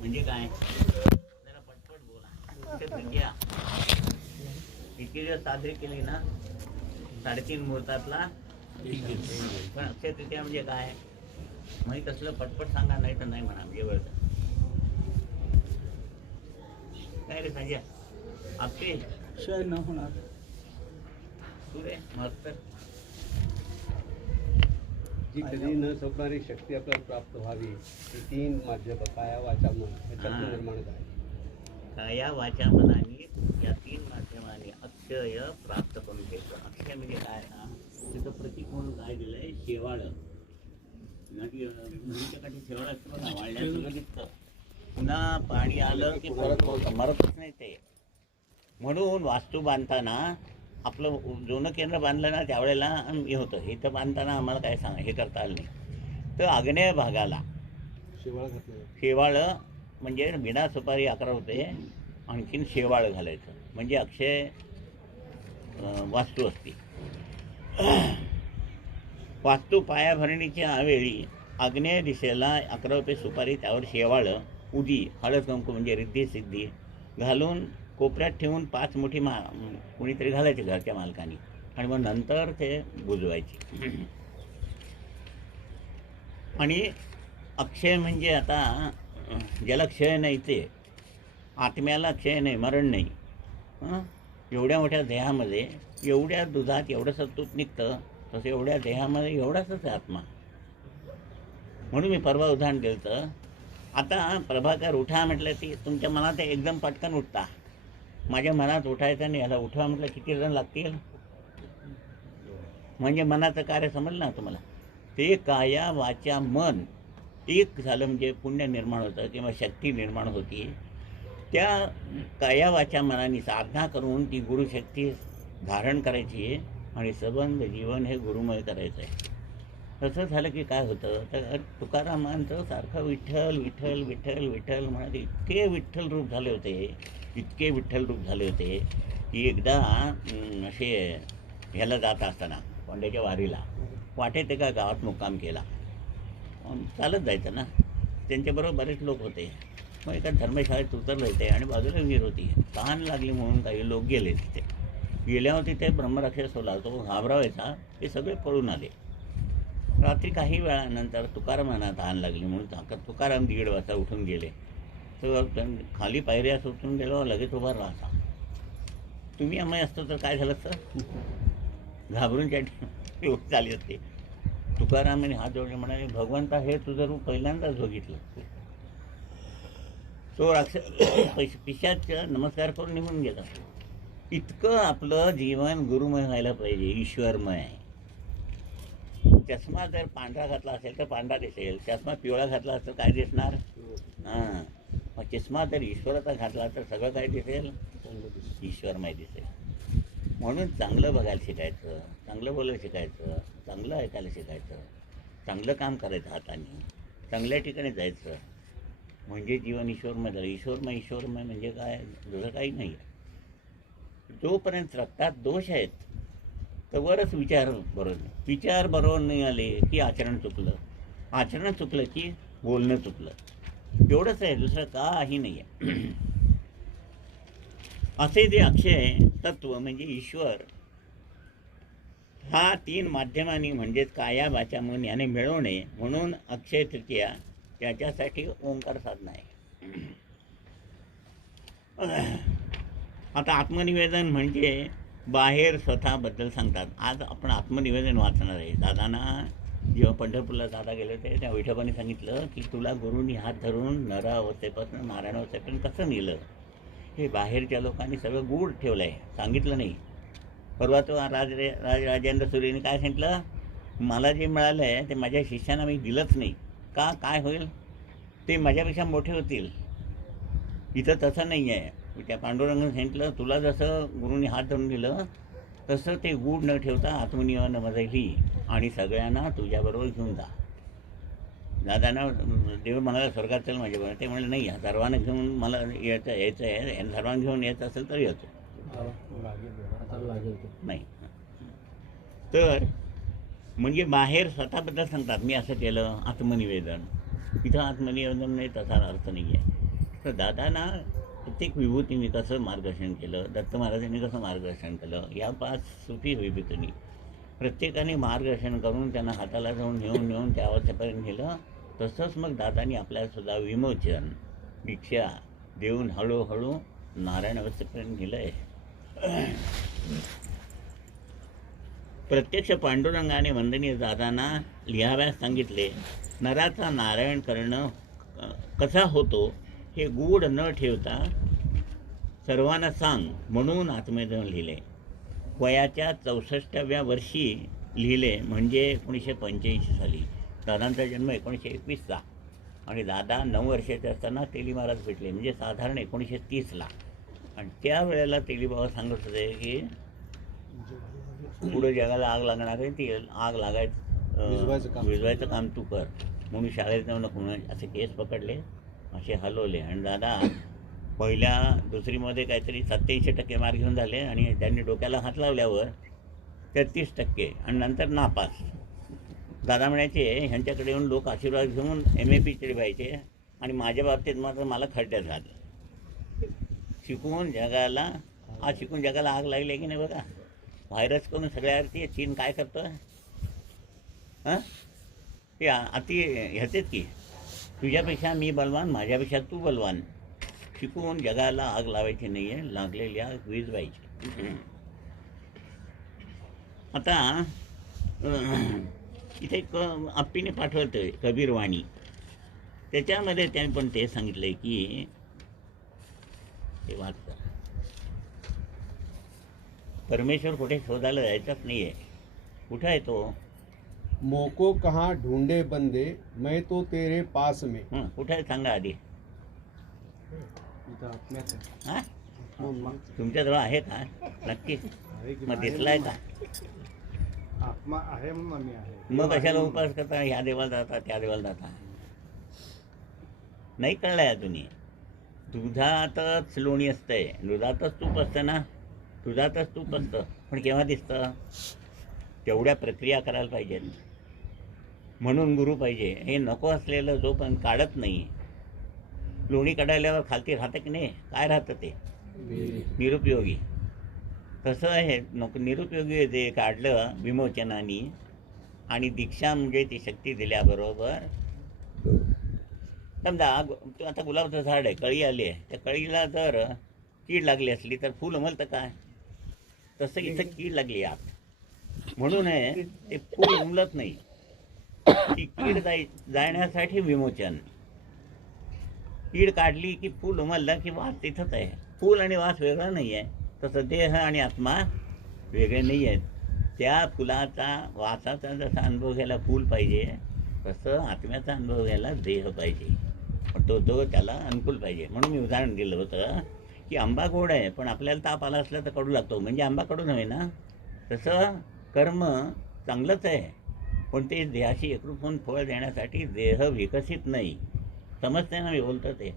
म्हणजे काय, जरा पटपट बोला. अक्षय तृतीया इतकी दिवस साजरी केली ना 3:30 मुहूर्तातला, पण अक्षय तृतीया म्हणजे काय म्हणजे तसलं पटपट सांगा, नाही तर नाही म्हणा. जेवळ काय रे संजय आपली शिवाय न होणार. तू रे मस्त. जी कधी न संपणारी शक्ती आपल्याला प्राप्त व्हावी ही 3 माध्यम काया वाचा मन ह्याच्यातून निर्माण करायची. काया वाचा मनाने या 3 माध्यमाने अक्षय प्राप्त करून घेतो. अक्षय म्हणजे काय ना, तिथं प्रतीक म्हणून काय दिलंय, शेवाळ. मुलीच्या काठी शेवाळ असतं बघा, वाळल्यात सगळं दिसतं. पुन्हा पाणी आलं की परत मरतच नाही ते. म्हणून वास्तू बांधताना आपलं जुनं केंद्र बांधलं ना त्यावेळेला हे होतं. हे तर बांधताना आम्हाला काय सांगा हे करता आलं नाही. तर आग्नेय भागाला शेवाळ म्हणजे बिना सुपारी 11 होते, आणखीन शेवाळ घालायचं म्हणजे अक्षय वास्तू असते. वास्तू पायाभरणीच्या वेळी आग्नेय दिशेला 11 रुपये सुपारी, त्यावर शेवाळ, उदी, हळद कुंकू म्हणजे रिद्धी सिद्धी घालून कोपऱ्यात ठेवून 5 मुठी कुणीतरी घालायचे घरच्या मालकाने, आणि मग नंतर ते बुजवायचे. आणि अक्षय म्हणजे आता ज्याला क्षय नाही ते आत्म्याला क्षय नाही, मरण नाही. एवढ्या मोठ्या देहामध्ये एवढ्या दुधात एवढंसं तूप निघतं, तसं एवढ्या देहामध्ये एवढाच आत्मा. म्हणून मी परवा उदाहरण दिलं तर, आता प्रभाकर उठा म्हटलं की तुमच्या मनात एकदम पटकन उठता. माझ्या मनात उठायचं नाही, याला उठवा म्हटलं किती जण लागतील. म्हणजे मनाचं कार्य समजलं ना तुम्हाला. ते काया वाचा मन एक झालं म्हणजे पुण्य निर्माण होतं किंवा शक्ती निर्माण होती. त्या काया वाचा मनाने साधना करून ती गुरुशक्ती धारण करायची आणि सबंध जीवन हे गुरुमय करायचं आहे. तसं झालं की काय होतं, तर तुकारामांचं सारखं विठ्ठल विठ्ठल विठ्ठल विठ्ठल म्हणत इतके विठ्ठल रूप झाले होते, इतके विठ्ठल रूप झाले होते की एकदा असे ह्याला जात असताना कोंड्याच्या वारीला वाटेत एका गावात मुक्काम केला. चालत जायचं ना, त्यांच्याबरोबर बरेच लोक होते. मग एका धर्मशाळेत उतरलं होते आणि बाजूला विहीर होती. तहान लागली म्हणून काही लोक गेले तिथे. गेल्यावर तिथे ब्रह्मराक्षस होता, तो घाबरावायचा. ते सगळे पळून आले. रात्री काही वेळानंतर तुकारामांना तहान लागली म्हणून तुकाराम 1:30 वाजता उठून गेले. तर खाली पायऱ्या सुटून गेलो, लगेच उभा राहता. तुम्ही आम्ही असतो तर काय झालं असतं, घाबरून चालली असते. तुकारामाने हात जोडले, म्हणाले भगवंता हे तुझं रूप पहिल्यांदाच बघितलं. तो राक्षस पिशाच नमस्कार करून निघून गेला. इतकं आपलं जीवन गुरुमय व्हायला पाहिजे, ईश्वरमय. चष्मा जर पांढरा घातला असेल तर पांढरा दिसेल, चष्मा पिवळा घातला असेल काय दिसणार. मग चष्मा जर ईश्वराचा घातला तर सगळं काय दिसेल, ईश्वरमय दिसेल. म्हणून चांगलं बघायला शिकायचं, चांगलं बोलायला शिकायचं, चांगलं ऐकायला शिकायचं, चांगलं काम करायचं हाताने, चांगल्या ठिकाणी जायचं, म्हणजे जीवन ईश्वरमय झालं. ईश्वरमय म्हणजे काय, दुसरं काही नाही. जोपर्यंत रक्तात दोष आहेत तवरच विचार बरोबर नाही आले की आचरण चुकलं, आचरण चुकलं की बोलणं चुकलं. एवढंच आहे, दुसरं काही नाही आहे. असे जे अक्षय तत्व म्हणजे ईश्वर हा 3 माध्यमांनी म्हणजेच काया वाचा मन याने मिळवणे. म्हणून अक्षय तृतीया त्याच्यासाठी ओंकार साधना आहे. आता आत्मनिवेदन म्हणजे बाहेर स्वतःबद्दल सांगतात. आज आपण आत्मनिवेदन वाचणार आहे. दादांना जेव्हा पंढरपूरला दादा गेले होते त्या विठोबाने सांगितलं की तुला गुरुनी हात धरून नरा अवस्थेपासून नारायण अवस्थेपर्यंत कसं नेलं. हे बाहेरच्या लोकांनी सगळं गूढ ठेवलं आहे, सांगितलं नाही. परवा तो राजेंद्र सूर्यने काय सांगितलं, मला जे मिळालं आहे ते माझ्या शिष्यांना मी दिलंच नाही. का, काय होईल, ते माझ्यापेक्षा मोठे होतील. इथं तसं नाही आहे. त्या पांडुरंगाने सांगितलं तुला जसं गुरुनी हात धरून दिलं तसं ते गूढ न ठेवता आत्मनिवेदनामध्ये लिही आणि सगळ्यांना तुझ्याबरोबर घेऊन जा. दादांना देव म्हणाला स्वर्गात चल माझ्याबरोबर. ते म्हणलं नाही, सर्वांना घेऊन मला यायचं आहे, सर्वांना घेऊन यायचं असेल तर येतो नाही. तर म्हणजे बाहेर स्वतःबद्दल सांगतात मी असं केलं, आत्मनिवेदन. इथं आत्मनिवेदन नाही, तसा अर्थ नाही आहे. तर दादांना प्रत्येक विभूतीने कसं मार्गदर्शन केलं, दत्त महाराजांनी कसं मार्गदर्शन केलं, या 5 सुफी विभूतींनी प्रत्येकाने मार्गदर्शन करून त्यांना हाताला जाऊन नेऊन त्या अवस्थेपर्यंत नेलं. तसंच मग दादांनी आपल्याला सुद्धा विमोचन दीक्षा देऊन हळूहळू नारायण अवस्थेपर्यंत नेलं आहे. प्रत्यक्ष पांडुरंगाने वंदनीय दादांना लिहाव्यास सांगितले. नराचा नारायण करणं कसा होतो हे गूढ न ठेवता सर्वांना सांग म्हणून आत्मनिवेदन लिहिले. वयाच्या 64व्या वर्षी लिहिले, म्हणजे 1985 साली. दादांचा जन्म 1921चा आणि दादा 9 वर्षाचे असताना तेली महाराज भेटले, म्हणजे साधारण 1930ला. आणि त्यावेळेला तेली बाबा सांगत होते की पुढं जगाला आग लागणार आहे, ती आग विझवायचं काम तू कर म्हणून शाळेत जाऊ नको म्हणून असे केस पकडले, असे हलवले. आणि दादा पहिल्या दुसरीमध्ये काहीतरी 87% मार्क घेऊन झाले आणि त्यांनी डोक्याला हात लावल्यावर 33% आणि नंतर नापास. दादा म्हणायचे ह्यांच्याकडे येऊन लोक आशीर्वाद घेऊन MAPHD व्हायचे आणि माझ्या बाबतीत मात्र मला खड्ड्यात झालं. शिकून जगाला आग लागली की नाही बघा. व्हायरस करून सगळ्यावरती चीन काय करतं हां, ते अति ह्याचेच की तुझ्यापेक्षा मी बलवान, माझ्यापेक्षा तू बलवान. शिकून जगाला आग लावायची नाही आहे, लागलेली आग विझवायची. आता इथे एक आप्पीने पाठवलं कबीरवाणी, त्याच्यामध्ये त्याने पण ते सांगितलं आहे की ते वाचतं, परमेश्वर कुठे शोधायला जायचाच नाही आहे. कुठं आहे तो? मोको कहाँ ढूंढे बंदे मैं तो तेरे पास में. कुठं आहे सांगा आधी. हां, तुमच्याजवळ आहे का नक्की? मग दिसलाय का? आत्मा आहे म्हणून आम्ही आहे. मग कशाला उपास करता, ह्या देवाला जाता त्या देवाला जाता? नाही कळलंय अजूनही. दुधातच लोणी असतंय, दुधातच तूप असतं ना, दुधातच तूप असतं, पण केव्हा दिसतं? तेवढ्या प्रक्रिया करायला पाहिजेत. म्हणून गुरु पाहिजे. हे नको असलेलं जो पण काढत नाही, लोणी काढायल्यावर खालती राहतं की नाही, काय राहतं ते निरुपयोगी. तसं हे नको निरुपयोगी जे काढलं विमोचनाने आणि दीक्षा म्हणजे ती शक्ती दिल्याबरोबर. समजा आता गुलाबाचं झाड आहे, कळी आली आहे, त्या कळीला जर कीड लागली असली तर फूल उमलतं काय? तसं इथं कीड लागली आत, म्हणून आहे ते फूल उमलत नाही. ती कीड जाण्यासाठी विमोचन. कीड काढली की फूल उमललं की वास तिथंच आहे. फूल आणि वास वेगळा नाही आहे, तसं देह आणि आत्मा वेगळे नाही आहेत. त्या फुलाचा वासाचा जसा अनुभव घ्यायला फूल पाहिजे, तसं आत्म्याचा अनुभव घ्यायला देह पाहिजे. तो त्याला अनुकूल पाहिजे. म्हणून मी उदाहरण दिलं होतं की आंबा गोड आहे, पण आपल्याला ताप आला असला तर कडू लागतो, म्हणजे आंबा कडू नव्हे ना. तसं कर्म चांगलंच आहे, पण ते देहाशी एकरूप होऊन फळ देण्यासाठी देह विकसित नाही. समजते ना मी बोलतो ते.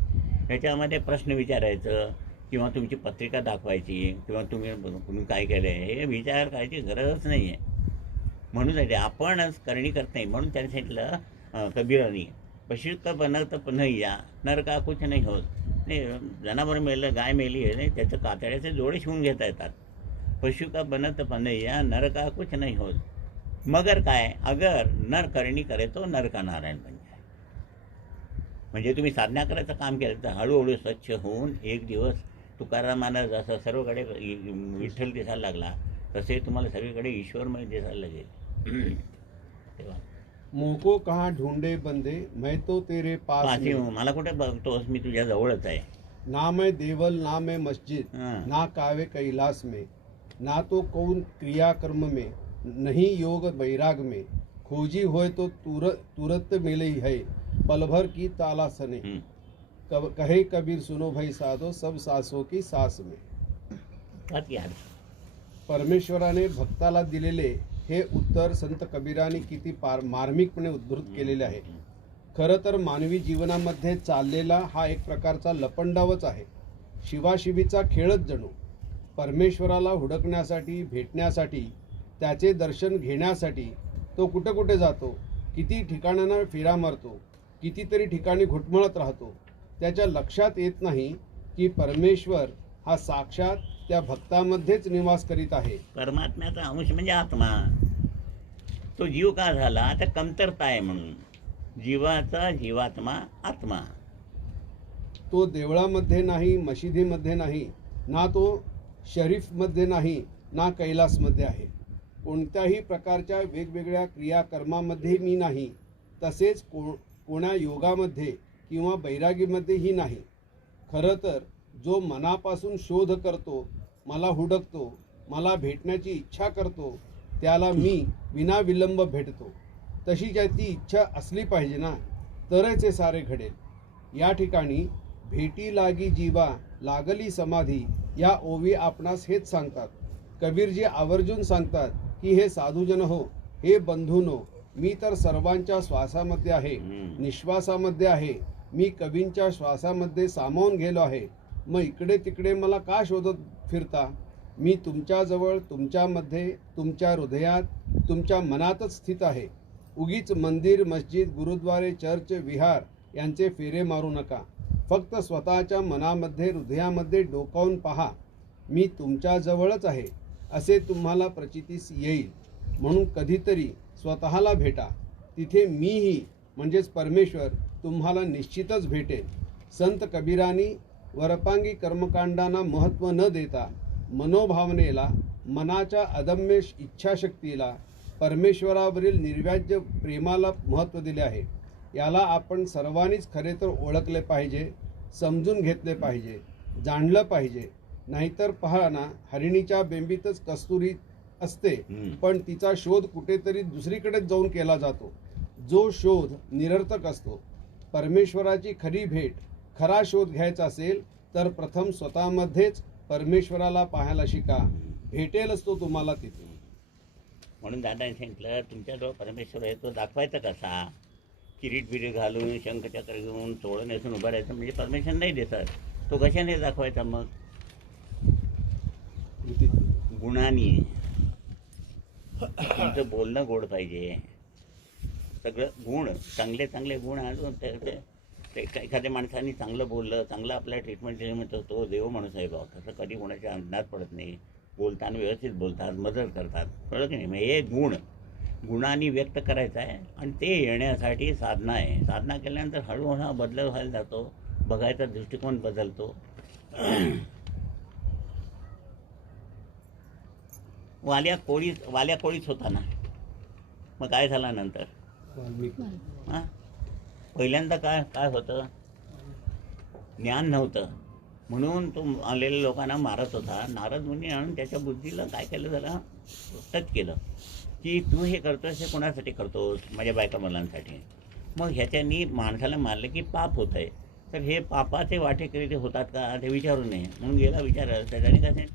त्याच्यामध्ये प्रश्न विचारायचं किंवा तुमची पत्रिका दाखवायची किंवा तुम्ही काय केलं आहे हे विचार करायची गरजच नाही आहे. म्हणून ते आपणच करणी करत नाही. म्हणून त्याने सांगितलं कबीरानी, पशुक बनत पन्हैया नरका कुछ नाही होत. नाही, जनावर मेलं, गाय मेली आहे, त्याचं कातड्याचे जोडे शिवून घेता येतात. पशु का बनत पन्हैया नरका कुछ नहीं होत. मगर काय, अगर नर करणी करे तो नर का नारायण बन जाए. म्हणजे तुम्ही साधना करायचं काम केलं तर हळूहळू स्वच्छ होऊन एक दिवस तुकारामानं जसं सर्वकडे विठ्ठल दिसायला लागला, तसे तुम्हाला सगळीकडे ईश्वरमय दिसायला लागेल. तेव्हा मोको कहाँ ढूंढे बंदे मैं तो तेरे पास में. मला कुठे बघतोस, मी तुझ्या जवळच आहे. ना मैं देवल ना मैं मस्जिद ना कावे कैलाश में, ना तो कौन क्रिया कर्म में नहीं योग बैराग में. खोजी होए तो तुरंत मिले है पल भर की तालासने. कहे कबीर सुनो भाई साधो सब सासों की सास में. परमेश्वराने भक्ताला दिलेले हे उत्तर संत कबीराने किती मार्मिकपणे उद्धृत केलेले आहे. खरं तर मानवी जीवनामध्ये चाललेला हा एक प्रकारचा लपंडावच आहे, शिवाशिवीचा खेळच जणू. परमेश्वराला हुडकण्यासाठी, भेटण्यासाठी, त्याचे दर्शन घेण्यासाठी तो कुठे कुठे जातो, किती ठिकाणांना फेरा मारतो, कितीतरी ठिकाणी घुटमळत राहतो. त्याच्या लक्षात येत नाही की परमेश्वर हा साक्षात त्या भक्तामध्येच निवास करीत आहे. परमात्म्याचा अंश म्हणजे आत्मा. तो जीव का झाला तर कमतरता आहे म्हणून. जीवाचा जीवात्मा आत्मा. तो देवळामध्ये नाही, मशिदीमध्ये नाही, ना तो शरीफमध्ये नाही, ना कैलासमध्ये आहे. कोणत्याही प्रकारच्या वेगवेगळ्या क्रियाकर्मामध्ये मी नाही. तसेच कोण्या योगामध्ये किंवा बैरागीमध्येही नाही. खरं तर जो मनापासून शोध करतो, मला हुडकतो, मला भेटण्याची इच्छा करतो, त्याला मी विनाविलंब भेटतो. तशी ज्याची इच्छा असली पाहिजे ना, तरच हे सारे घडेल. या ठिकाणी भेटी लागी जीवा लागली समाधी या ओवी आपणास हेच सांगतात. कबीरजी आवर्जून सांगतात की हे साधूजन हो, हे बंधूनो, मी तर सर्वांच्या श्वासामध्ये आहे, निश्वासामध्ये आहे. मी कवींच्या श्वासामध्ये सामावून गेलो आहे. मग इकडे तिकडे मला का शोधत फिरता? मी तुमच्याजवळ, तुमच्यामध्ये, तुमच्या हृदयात, तुमच्या मनातच स्थित आहे. उगीच मंदिर, मस्जिद, गुरुद्वारे, चर्च, विहार यांचे फेरे मारू नका. फक्त स्वतःच्या मनामध्ये, हृदयामध्ये डोकावून पहा. मी तुमच्याजवळच आहे असे तुम्हाला प्रचितीस येईल. म्हणून कधीतरी स्वतःला भेटा. तिथे मीही म्हणजेच परमेश्वर तुम्हाला निश्चितच भेटेल. संत कबीरांनी वरपांगी कर्मकांडांना महत्त्व न देता मनोभावनेला, मनाच्या अदम्य इच्छाशक्तीला, परमेश्वरावरील निर्व्याज्य प्रेमाला महत्त्व दिले आहे. याला आपण सर्वांनीच खरे तर ओळखले पाहिजे, समजून घेतले पाहिजे, जाणलं पाहिजे. नाहीतर पहा ना, हरिणीच्या बेंबीतच कस्तुरी असते, पण तिचा शोध कुठेतरी दुसरीकडेच जाऊन केला जातो. जो शोध निरर्थक असतो. परमेश्वराची खरी भेट, खरा शोध घ्यायचा असेल तर प्रथम स्वतःमध्येच परमेश्वराला पाहायला शिका. भेटेलच तो तुम्हाला तिथे. म्हणून दादाने सांगितलं, तुमच्याजवळ परमेश्वर आहे तो दाखवायचा कसा? किरीट बिरीट घालून, शंखचक्र घेऊन, चोळं नेसून उभं राहायचं म्हणजे परमेश्वर नाही दिसत. तो कशाने दाखवायचा मग? गुणांनी. तुमचं बोलणं गोड पाहिजे. सगळं गुण, चांगले चांगले गुण आणून ते एखाद्या माणसाने चांगलं बोललं, चांगलं आपल्याला ट्रीटमेंट दिली म्हणतो तो देव माणूस आहे बा. तसं कधी कोणाच्या अंदाज पडत नाही. बोलताना व्यवस्थित बोलतात, मदत करतात, कळलं की नाही? मग हे गुणांनी व्यक्त करायचं आहे. आणि ते येण्यासाठी साधना आहे. साधना केल्यानंतर हळूहळू हा बदल व्हायला जातो. बघायचा दृष्टिकोन बदलतो. वाल्या कोळीच होता ना, मग काय झाला नंतर? हां, पहिल्यांदा काय होतं? ज्ञान नव्हतं म्हणून तो आलेल्या लोकांना मारत होता. नारद मुनी आणून त्याच्या बुद्धीला काय केलं, जरा टच केलं की तू हे करतोस हे कोणासाठी करतोस? माझ्या बायका मुलांसाठी. मग ह्याच्यानी माणसाला मारलं की पाप होत आहे. तर हे पापाचे वाटेकरी ते होतात का ते विचारू नये म्हणून गेला विचारायला. त्याच्याने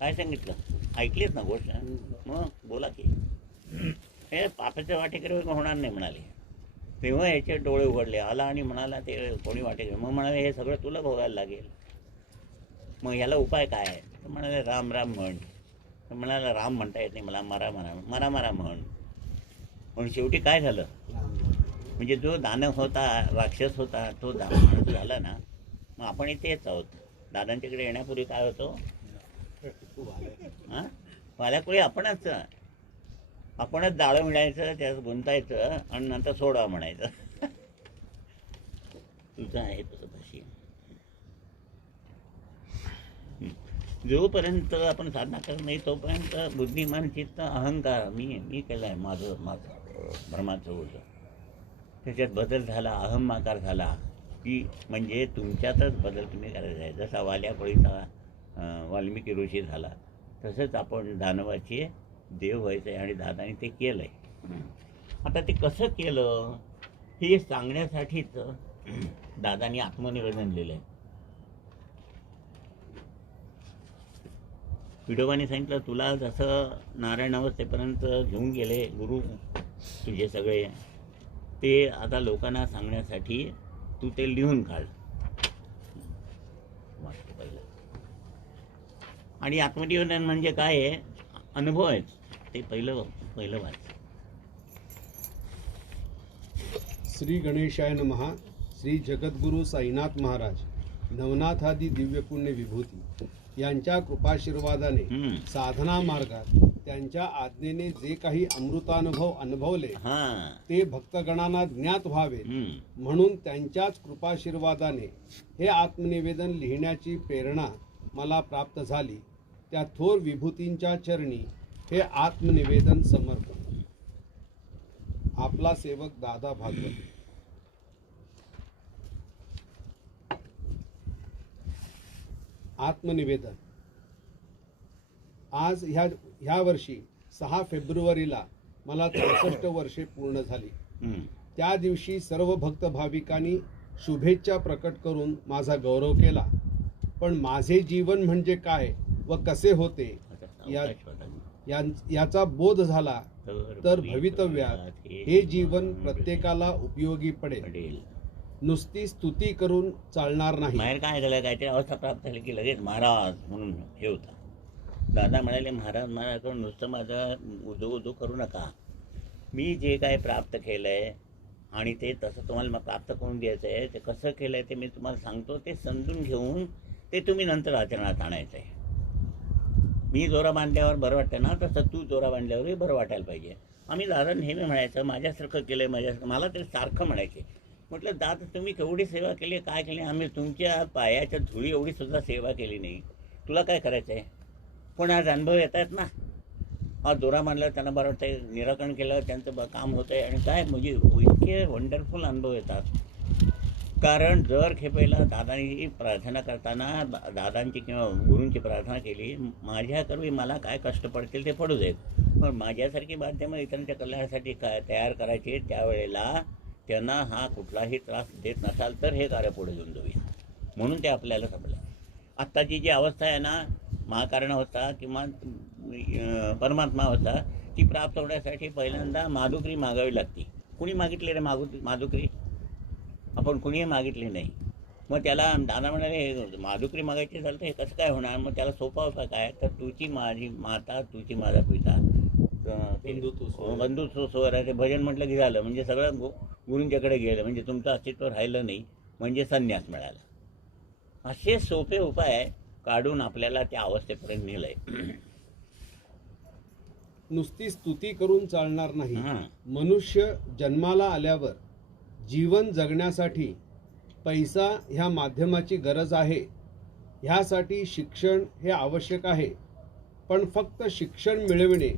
काय सांगितलं? ऐकलीच ना गोष्ट? मग बोला की हे पापाचे वाटेकरी होणार नाही म्हणाले. तेव्हा याचे डोळे उघडले. आला आणि म्हणाला ते कोणी वाटेकरी. मग म्हणाले हे सगळं तुला भोगायला लागेल. मग ह्याला उपाय काय आहे? तर म्हणाले राम राम म्हण. तर म्हणाला राम म्हणता येत नाही मला, मारा म्हण. म्हणून शेवटी काय झालं? म्हणजे जो दानव होता, राक्षस होता, तो माणूस झाला ना. मग आपण इथेच आहोत. दादांच्याकडे येण्यापूर्वी काय होतो? हां, वाल्याकुळी आपणच जाळं मिळायचं, त्यात गुंतायचं आणि नंतर सोडा म्हणायचं. तुझं आहे तुझं भाषी. जोपर्यंत आपण साधना करत नाही तोपर्यंत बुद्धिमान चित्त, अहंकार, मी केलं आहे, माझं भ्रमाचं होतं, त्याच्यात बदल झाला, अहंकार झाला की म्हणजे तुमच्यातच बदल तुम्ही करायचा आहे. जसा वाल्याकोळीचा वाल्मिकी ऋषी झाला तसंच आपण दानवाचे देव व्हायचं आहे. आणि दादाने ते केलं आहे. आता ते कसं केलं हे सांगण्यासाठीच दादानी आत्मनिवेदन लिहिलं आहे. विठोबाने सांगितलं, तुला जसं नारायण अवस्थेपर्यंत घेऊन गेले गुरु तुझे सगळे, ते आता लोकांना सांगण्यासाठी तू ते लिहून काढ. पहिलं. आणि आत्मनिवेदन म्हणजे काय आहे? अनुभव आहे. ते पहिलं वाच. श्री गणेशाय नमः. श्री जगद्गुरू साईनाथ महाराज, नवनाथादी दिव्यपुण्य विभूती यांच्या कृपाशीर्वादाने साधना मार्गात त्यांच्या आज्ञेने जे काही अमृतानुभव अनुभवले हां ते भक्तगणांना ज्ञात व्हावे म्हणून त्यांच्याच कृपाशीर्वादाने हे आत्मनिवेदन लिहिण्याची प्रेरणा मला प्राप्त झाली. त्या थोर विभूतींच्या चरणी हे आत्मनिवेदन समर्पण. आपला सेवक दादा भागवत. आत्मनिवेदन. आज ह्या वर्षी 6 फेब्रुवारीला मला 63 वर्षे पूर्ण झाली. त्या दिवशी सर्व भक्त भाविकांनी शुभेच्छा प्रकट करून माझा गौरव केला. पण माझे जीवन म्हणजे काय व कसे होते याचा बोध झाला तर भवितव्यात हे जीवन प्रत्येकाला उपयोगी पडेल. नुसती स्तुती करून चालणार नाही. बाहेर काय झालं, काहीतरी अवस्था प्राप्त झाली की लगेच महाराज म्हणून हे होता. दादा म्हणाले, महाराज महाराज करून नुसतं माझं उदो करू नका. मी जे काय प्राप्त केलं आहे आणि ते तसं तुम्हाला प्राप्त करून द्यायचं आहे, ते कसं केलं आहे ते मी तुम्हाला सांगतो. ते समजून घेऊन ते तुम्ही नंतर आचरणात आणायचं आहे. मी जोरा बांधल्यावर बरं वाटतं ना, तसं तू जोरा बांधल्यावरही बरं वाटायला पाहिजे. आम्ही दादा नेहमी म्हणायचं, माझ्यासारखं केलं आहे माझ्यासारखं. मला ते सारखं म्हणायचे. म्हटलं दादा तुम्ही केवढी सेवा केली, काय केली. आम्ही तुमच्या पायाच्या धुळी एवढी सुद्धा सेवा केली नाही. तुला काय करायचं आहे. पण आज अनुभव येत आहेत ना. हा दोरा मांडला त्यांना बरं वाटतं आहे, निराकरण केलं त्यांचं काम होतं आहे. आणि काय म्हणजे इतके वंडरफुल अनुभव येतात. कारण जर खेपेला दादांनी प्रार्थना करताना दादांची किंवा गुरूंची प्रार्थना केली, माझ्याकरवी मला काय कष्ट पडतील ते पडू देत, पण माझ्यासारखी माध्यमं इतरांच्या कल्याणासाठी काय तयार करायचे, त्यावेळेला त्यांना हा कुठलाही त्रास देत नसाल तर हे कार्य पुढे घेऊन जाऊया. म्हणून ते आपल्याला समजलं. आत्ताची जी अवस्था आहे ना, महाकारण होता किंवा परमात्मा होता, ती प्राप्त होण्यासाठी पहिल्यांदा माधुकरी मागावी लागते. कुणी मागितले रे माधुकरी? आपण कुणीही मागितली नाही. मग त्याला दादा म्हणाले, माधुकरी मागायची झालं तर हे कसं काय होणार. मग त्याला सोपा होता काय, तर तुझी माझी माता तुझी माझा पिता बंधुत्व स्वराचे भजन म्हटलं की झालं. म्हणजे सगळं गुरूंच्याकडे गेलं, म्हणजे तुमचं अस्तित्व राहिलं नाही, म्हणजे संन्यास मिळाला. असे सोपे उपाय काढून आपल्याला त्या अवस्थेपर्यंत नेलंय. नुसती स्तुती करून चालणार नाही. मनुष्य जन्माला आल्यावर जीवन जगण्यासाठी पैसा ह्या माध्यमाची गरज आहे. ह्यासाठी शिक्षण हे आवश्यक आहे. पण फक्त शिक्षण मिळविणे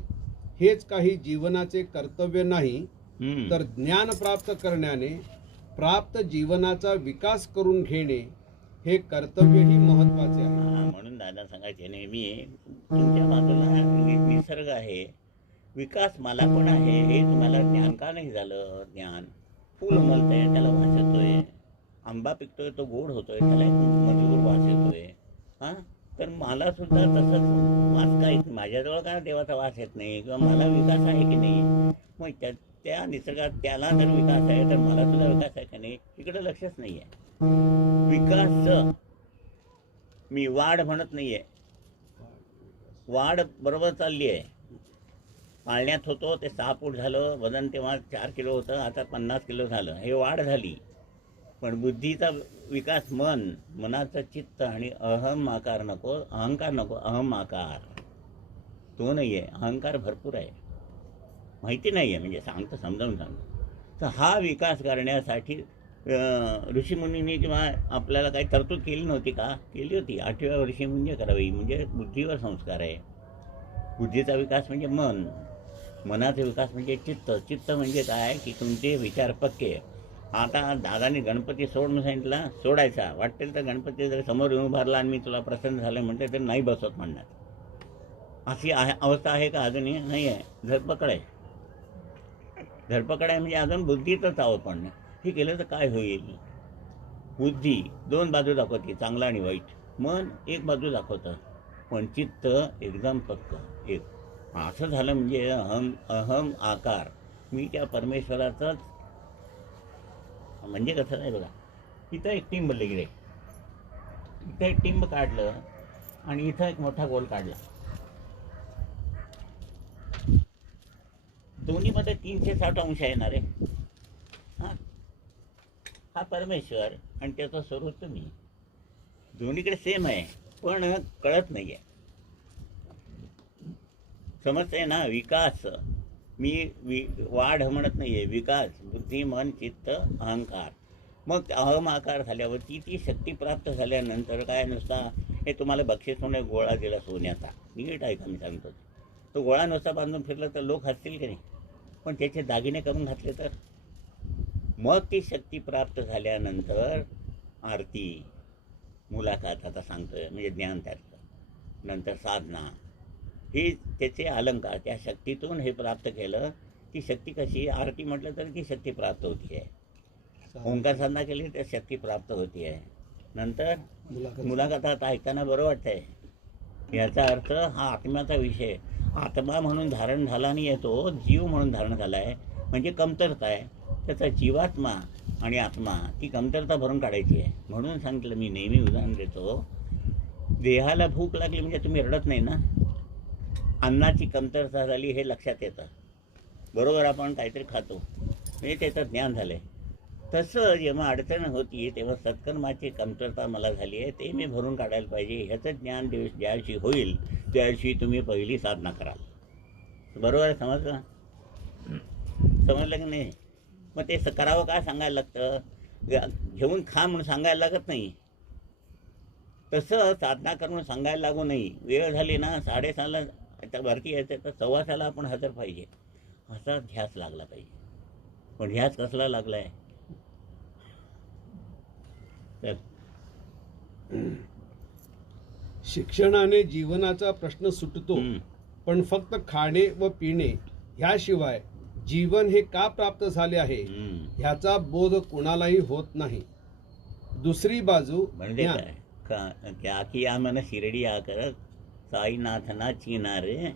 हेच काही जीवनाचे कर्तव्य नाही, तर ज्ञान प्राप्त करण्याने प्राप्त जीवनाचा विकास करून घेणे हे कर्तव्यही महत्वाचे आहे. म्हणून दादा सांगायचे नेहमी, तुमच्या बाजूला निसर्ग आहे, विकास मला पण आहे. हे तुम्हाला ज्ञान का नाही झालं. ज्ञान फुल उमलतंय, त्याला वास येतोय. आंबा पिकतोय, तो गोड होतोय, त्याला एक मधुर वास येतोय. हां, तर मला सुद्धा तसंच वास काय, माझ्याजवळ का देवाचा वास येत नाही, किंवा मला विकास आहे की नाही. मग त्या निसर्गात त्याला जर विकास आहे तर मला सुद्धा विकास आहे का नाही, इकडे लक्षच नाही आहे. विकास मी वाढ म्हणत नाही आहे. वाढ बरोबर चालली आहे. पाळण्यात होतो ते 6 फूट झालं, वजन तेव्हा 4 किलो होतं, आता 50 किलो झालं, हे वाढ झाली. पण बुद्धीचा विकास, मनाचं चित्त आणि अहम आकार नको, अहंकार नको. अहम आकार तो नाही आहे, अहंकार भरपूर आहे, माहिती नाही आहे. म्हणजे सांगतो, समजावून सांगतो. तर हा विकास करण्यासाठी ऋषीमुनींनी किंवा आपल्याला काही तरतूद केली नव्हती का? केली होती. 8व्या वर्षी म्हणजे करावी. म्हणजे बुद्धीवर संस्कार आहे. बुद्धीचा विकास म्हणजे मन, मनाचा विकास म्हणजे चित्त. चित्त म्हणजे काय की तुमचे विचार पक्के. आता दादाने गणपती सोड म्हणून सांगितला, सोडायचा. वाटेल तर गणपती जर समोर येऊन उभारला आणि मी तुला प्रसन्न झालं म्हणते तर नाही बसत म्हणणार. अशी अवस्था आहे का? अजूनही नाही आहे. धरपकड आहे. धरपकड आहे म्हणजे अजून बुद्धीतच आहोत. पण हे केलं तर काय होईल. बुद्धी 2 बाजू दाखवते, चांगला आणि वाईट. मन एक बाजू दाखवतं, पण चित्त एकदम पक्क एक. असं झालं म्हणजे अहम आकार. मी त्या परमेश्वराचंच म्हणजे कसं नाही बघा. इथं एक टिंब लिहिले, इथं एक टिंब काढलं आणि इथं एक मोठा गोल काढला. दोन्हीमध्ये 360 अंश येणार आहे. हां, हा परमेश्वर आणि त्याचं स्वरूप तुम्ही. दोन्हीकडे सेम आहे, पण कळत नाही आहे. समजतंय ना? विकास, मी वाढ म्हणत नाही आहे, विकास. बुद्धी, मन, चित्त, अहंकार. मग अहंकार झाल्यावरती ती शक्ती प्राप्त झाल्यानंतर काय, नुसता हे तुम्हाला बक्षीस म्हणून गोळा दिला सोन्याचा, नीट ऐका मी सांगतो, तो गोळा नुसता बांधून फिरला तर लोक हसतील की नाही, पण त्याचे दागिने करून घातले तर. मग ती शक्ती प्राप्त झाल्यानंतर आरती, मुलाखत आता सांगतोय, म्हणजे ज्ञान त्यातलं, नंतर साधना, ही त्याचे अलंकार. त्या शक्तीतून हे प्राप्त केलं. ती शक्ती कशी, आरती म्हटलं तर ती शक्ती प्राप्त होती आहे, ओंकार साधना केली तर शक्ती प्राप्त होती आहे. नंतर मुलाखत आता ऐकताना बरं वाटतंय. याचा अर्थ हा आत्म्याचा विषय, आत्मा म्हणून धारण झाला नाही आहे, तो जीव म्हणून धारण झाला आहे, म्हणजे कमतरता आहे. त्याचा जीवात्मा आणि आत्मा, ती कमतरता भरून काढायची आहे. म्हणून सांगितलं, मी नेहमी उदाहरण देतो, देहाला भूक लागली म्हणजे तुम्ही रडत नाही ना, अन्नाची कमतरता झाली हे लक्षात येतं, बरोबर आपण काहीतरी खातो, म्हणजे त्याचं ज्ञान झालं आहे. तसं जेव्हा अडचण होती तेव्हा सत्कर्माची कमतरता मला झाली आहे, ते मी भरून काढायला पाहिजे, ह्याचं ज्ञान ज्या दिवशी होईल त्या दिवशी तुम्ही पहिली साधना कराल. बरोबर आहे? समजलं की नाही? मग ते करावं काय सांगायला लागतं, घेऊन खा म्हणून सांगायला लागत नाही. तसं साधना करून सांगायला लागू नाही. वेळ झाली ना 6:30ला आता भरती यायचं तर 6:15ला आपण हजर पाहिजे, असा ध्यास लागला पाहिजे. पण ध्यास कसला लागला आहे तर शिक्षणाने जीवनाचा प्रश्न सुटतो, पण फक्त खाणे व पिणे ह्याशिवाय जीवन हे का प्राप्त झाले आहे ह्याचा बोध कोणालाही होत नाही. दुसरी बाजू म्हणजे काय, क्या किया मन शिरडी आकर साईनाथना चिनारे,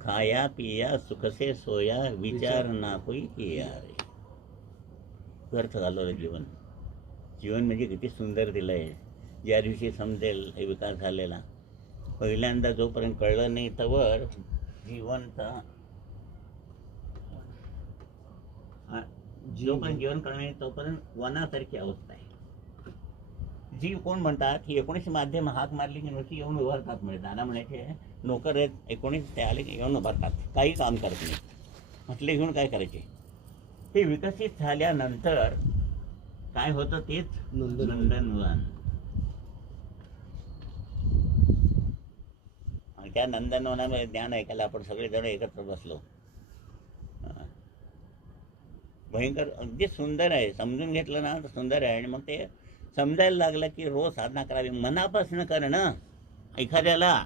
खाया पिया सुख से सोया विचार ना कोई किया रे. अर्थ घालवलं जीवन. जीवन म्हणजे किती सुंदर दिलं आहे. ज्या दिवशी समजेल हे विकास झालेला, पहिल्यांदा जोपर्यंत कळलं नाही तोवर जीवनचा, जोपर्यंत जीवन कळलं नाही तोपर्यंत वनासारखी अवस्था आहे. जीव कोण म्हणतात, ही 19 माध्यम हाक मारली की नुसती येऊन उभारतात. म्हणजे दादा म्हणायचे नोकर आहेत 19 ते आले की येऊन उभारतात, काही काम करत नाही. म्हटले घेऊन काय करायचे. हे विकसित झाल्यानंतर काय होतं तेच नंदनवन. त्या नंदनवनामध्ये ज्ञान ऐकायला आपण सगळेजण एकत्र बसलो. भयंकर अगदी सुंदर आहे, समजून घेतलं ना तर सुंदर आहे. आणि मग ते समजायला लागलं की रोज साधना करावी, मनापासून करणं. एखाद्याला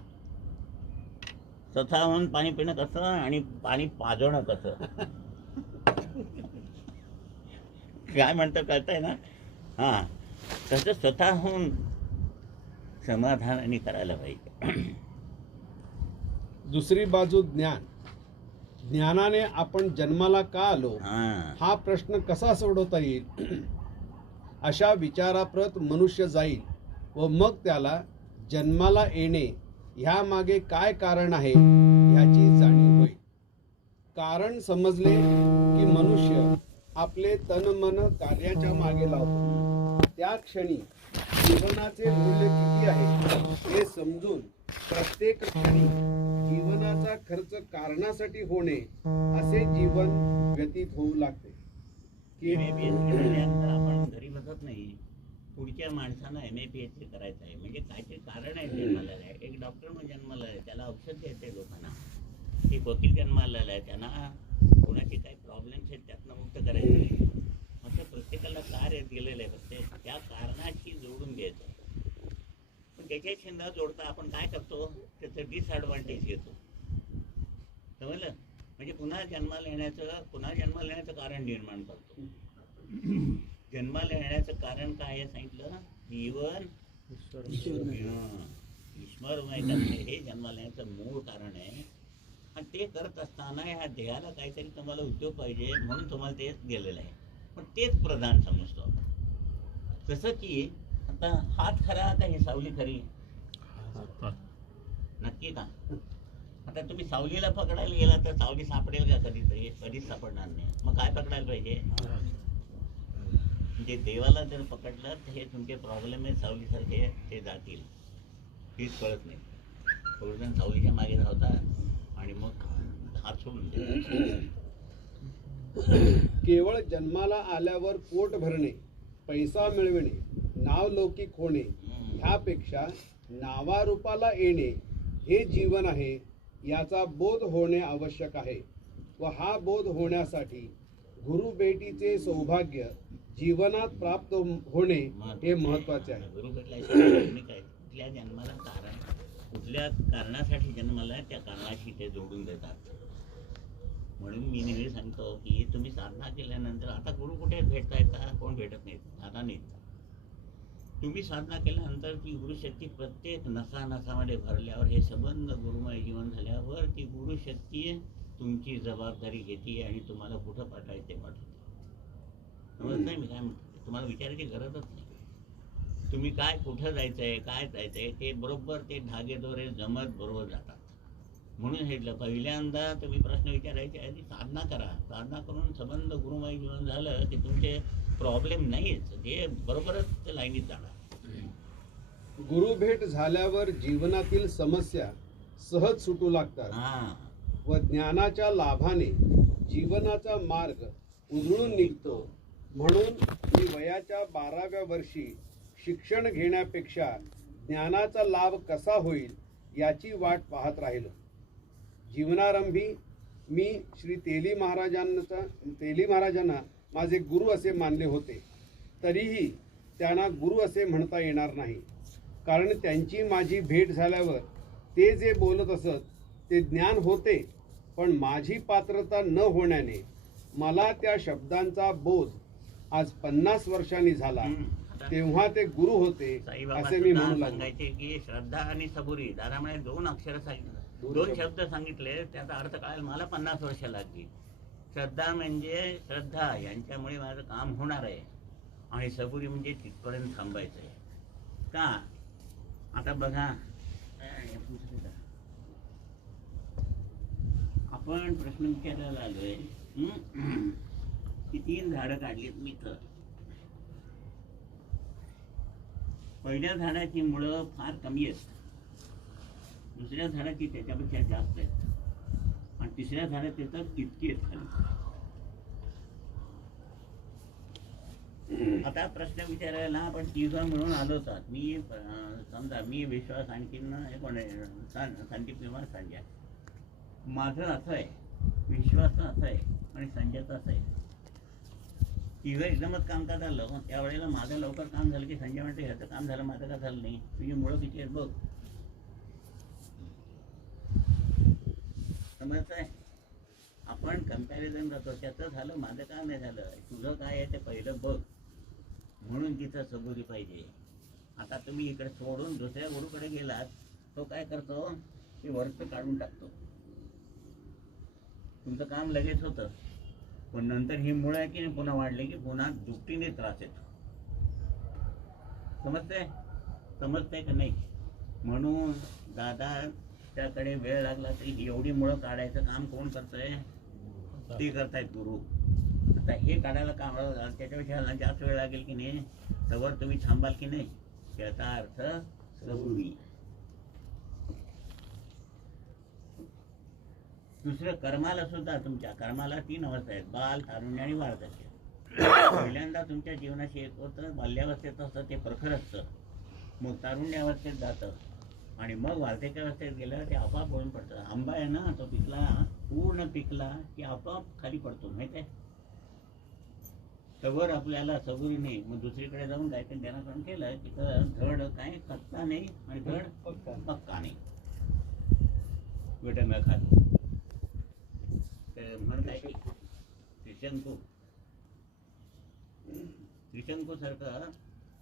स्वतःहून पाणी पिणं कसं आणि पाणी पाजवणं कसं काय म्हणतं कळतंय ना. हां, तसं स्वतःहून समाधानाने करायला पाहिजे. दुसरी बाजू ज्ञान. ज्ञानाने आपण जन्माला का आलो हा प्रश्न कसा सोडवता येईल, अशा विचाराप्रत मनुष्य जाईल व मग त्याला जन्माला येणे ह्या मागे काय कारण आहे ह्याची जाणीव होईल. कारण समजले की मनुष्य आपले तन मन कार्याच्या मागे लावतो. त्या क्षणी जीवनाचे मूल्य किती आहे हे समजून प्रत्येक क्षणी जीवनाचा खर्च कारणासाठी होणे असे जीवन व्यतीत होऊ लागते. आपण घरी बसत नाही, पुढच्या माणसानं MAPHC करायचं आहे म्हणजे काहीतरी कारण आहे जन्माला आहे. एक डॉक्टर म्हणून जन्माला आहे, त्याला औषध द्यायचं लोकांना. एक वकील जन्माला आहे, त्यांना कोणाचे काही प्रॉब्लेम्स आहेत त्यातनं मुक्त करायचं आहे. असं प्रत्येकाला कार्य दिलेलं आहे, फक्त त्या कारणाशी जोडून घ्यायचं. पण त्याच्याशी न जोडता आपण काय करतो, त्याचं डिसएडव्हान्टेज घेतो. समजलं? म्हणजे पुन्हा जन्माला येण्याचं कारण निर्माण करतो. जन्माला येण्याचं कारण काय आहे सांगितलं, जीवन ईश्वर माहिती हे जन्माला येण्याचं मूळ कारण आहे. आणि ते करत असताना या देहाला काहीतरी तुम्हाला उद्योग पाहिजे म्हणून तुम्हाला तेच गेलेलं आहे, पण तेच प्रधान समजतो. जसं की आता हात खरा का ही सावली खरी, नक्की का? आता तुम्ही सावलीला पकडायला गेला तर सावली सापडेल का कधीतरी? कधीच सापडणार नाही. मग काय पकडायला पाहिजे? म्हणजे देवाला जर पकडलं तर हे तुमचे प्रॉब्लेम आहे सावलीसारखे ते जातील, हेच कळत नाही. थोडंजण सावलीच्या मागे धावतात आणि मग हात सोडून देतात. केवळ जन्माला आल्यावर पोट भरणे, पैसा मिळविणे, नावलौकिक होणे ह्यापेक्षा नावारूपाला येणे हे जीवन आहे याचा बोध होणे आवश्यक आहे. व हा बोध होण्यासाठी गुरुभेटीचे सौभाग्य जीवनात प्राप्त होणे हे महत्त्वाचे आहे. गुरु भेटल्याशिवाय काय कुठल्या जन्माला कारण, कुठल्या कारणासाठी जन्माला त्या कारणाशी ते जोडून देतात. म्हणून मी नेहमी सांगतो की तुम्ही साधना केल्यानंतर, आता गुरु कुठे भेटतायत का? कोण भेटत नाहीत, आता नाहीत. तुम्ही साधना केल्यानंतर ती गुरुशक्ती प्रत्येक नसा नसामध्ये भरल्यावर, हे संबंध गुरुमय जीवन झाल्यावर ती गुरुशक्ती तुमची जबाबदारी घेते आणि तुम्हाला कुठं पाठवायचं ते पाठवते. समजतंय मी काय म्हणतो? तुम्हाला विचारायची गरजच नाही. तुम्ही काय कुठं जायचंय, काय जायचंय ते बरोबर ते धागेदोरे जमत बरोबर जातात. म्हणून हे पहिल्यांदा तुम्ही प्रश्न विचारायचे आधी साधना करा. साधना करून संबंध गुरुमय जीवन झालं की तुमचे प्रॉब्लेम नाहीच, ते बरोबरच ते लाईनीत जाणार. गुरुभेट झाल्यावर जीवनातील समस्या सहज सुटू लागतात हां, व ज्ञानाच्या लाभाने जीवनाचा मार्ग उजळून निघतो. म्हणून मी वयाच्या 12व्या वर्षी शिक्षण घेण्यापेक्षा ज्ञानाचा लाभ कसा होईल याची वाट पाहत राहिलो. जीवनारंभी मी श्री तेली महाराजांना माझे गुरु असे मानले होते. तरीही त्यांना गुरु असे म्हणता येणार नाही, कारण त्यांची माझी भेट झाल्यावर ते जे बोलत असत ते ज्ञान होते, पण माझी पात्रता न होण्याने मला त्या शब्दांचा बोध आज 50 वर्षांनी झाला. तेव्हा ते गुरु होते असे मी म्हणू लागलो. सांगायचे की श्रद्धा आणि सबुरी दारामुळे 2 अक्षर सांगितलं, 2 शब्द सांगितले, त्याचा अर्थ कळायला मला 50 वर्ष लागली. श्रद्धा म्हणजे श्रद्धा, यांच्यामुळे माझं काम होणार आहे, आणि सबुरी म्हणजे तिथपर्यंत थांबायचं आहे. का? आता बघा, आपण प्रश्न विचारायला आलोय की 3 झाडं काढलीत मी तर. पहिल्या झाडाची मुळं फार कमी आहेत, दुसऱ्या झाडाची त्याच्यापेक्षा जास्त आहेत, आणि तिसऱ्या झाडात तर तितकी आहेत खाली. आता प्रश्न विचारायला आपण 3 मिळून आलो होतात. मी समजा मी विश्वास आणखीन संदीप किंवा संजय. माझं असं आहे, विश्वास असं आहे आणि संजयचं असं आहे. 3 एकदमच कामकाज आलं, त्यावेळेला माझं लवकर काम झालं की संजय म्हणते ह्याचं काम झालं, माझं का झालं नाही, तुझी मुळं किती आहेत बघ. समजतंय? आपण कम्पॅरिझन करतो, त्याचं झालं माझं का नाही झालं, तुझं काय आहे ते पहिलं बघ. म्हणून तिथं सबुरी पाहिजे. आता तुम्ही इकडे सोडून दुसऱ्या गुरुकडे गेलात, तो काय करतो की वरचं काढून टाकतो. तुमचं काम लगेच होतं, पण नंतर ही मुळं आहे की नाही पुन्हा वाढले की पुन्हा दुपटीने त्रास येतो. समजतंय का नाही? म्हणून दादा त्याकडे वेळ लागला तरी एवढी मुळं काढायचं काम कोण करतंय? ते करतायत गुरु. आता हे काढायला काम त्याच्यापेक्षा जास्त वेळ लागेल की नाही, तवर तुम्ही थांबाल की नाही, त्याचा अर्थ सबुरी. दुसरं कर्माला सुद्धा, तुमच्या कर्माला 3 अवस्था आहेत, बाल, तारुण्य आणि वार्धक्य. पहिल्यांदा तुमच्या जीवनाशी एक होतं, बाल्यावस्थेत असतं ते प्रखर असतं, मग तारुण्यावस्थेत जातं, आणि मग वार्धक्यावस्थेत गेलं ते आपोआप गळून पडतं. आंबा आहे ना, तो पिकला, पूर्ण पिकला की आपोआप खाली पडतो, माहित आहे? तवर आपल्याला सबुरी नाही, मग दुसरीकडे जाऊन काहीतरी ध्यानाकरण केलं की धड काय कच्चा नाही आणि धड पक्का नाही. विटंग खात म्हणताय की त्रिशंकू सारखं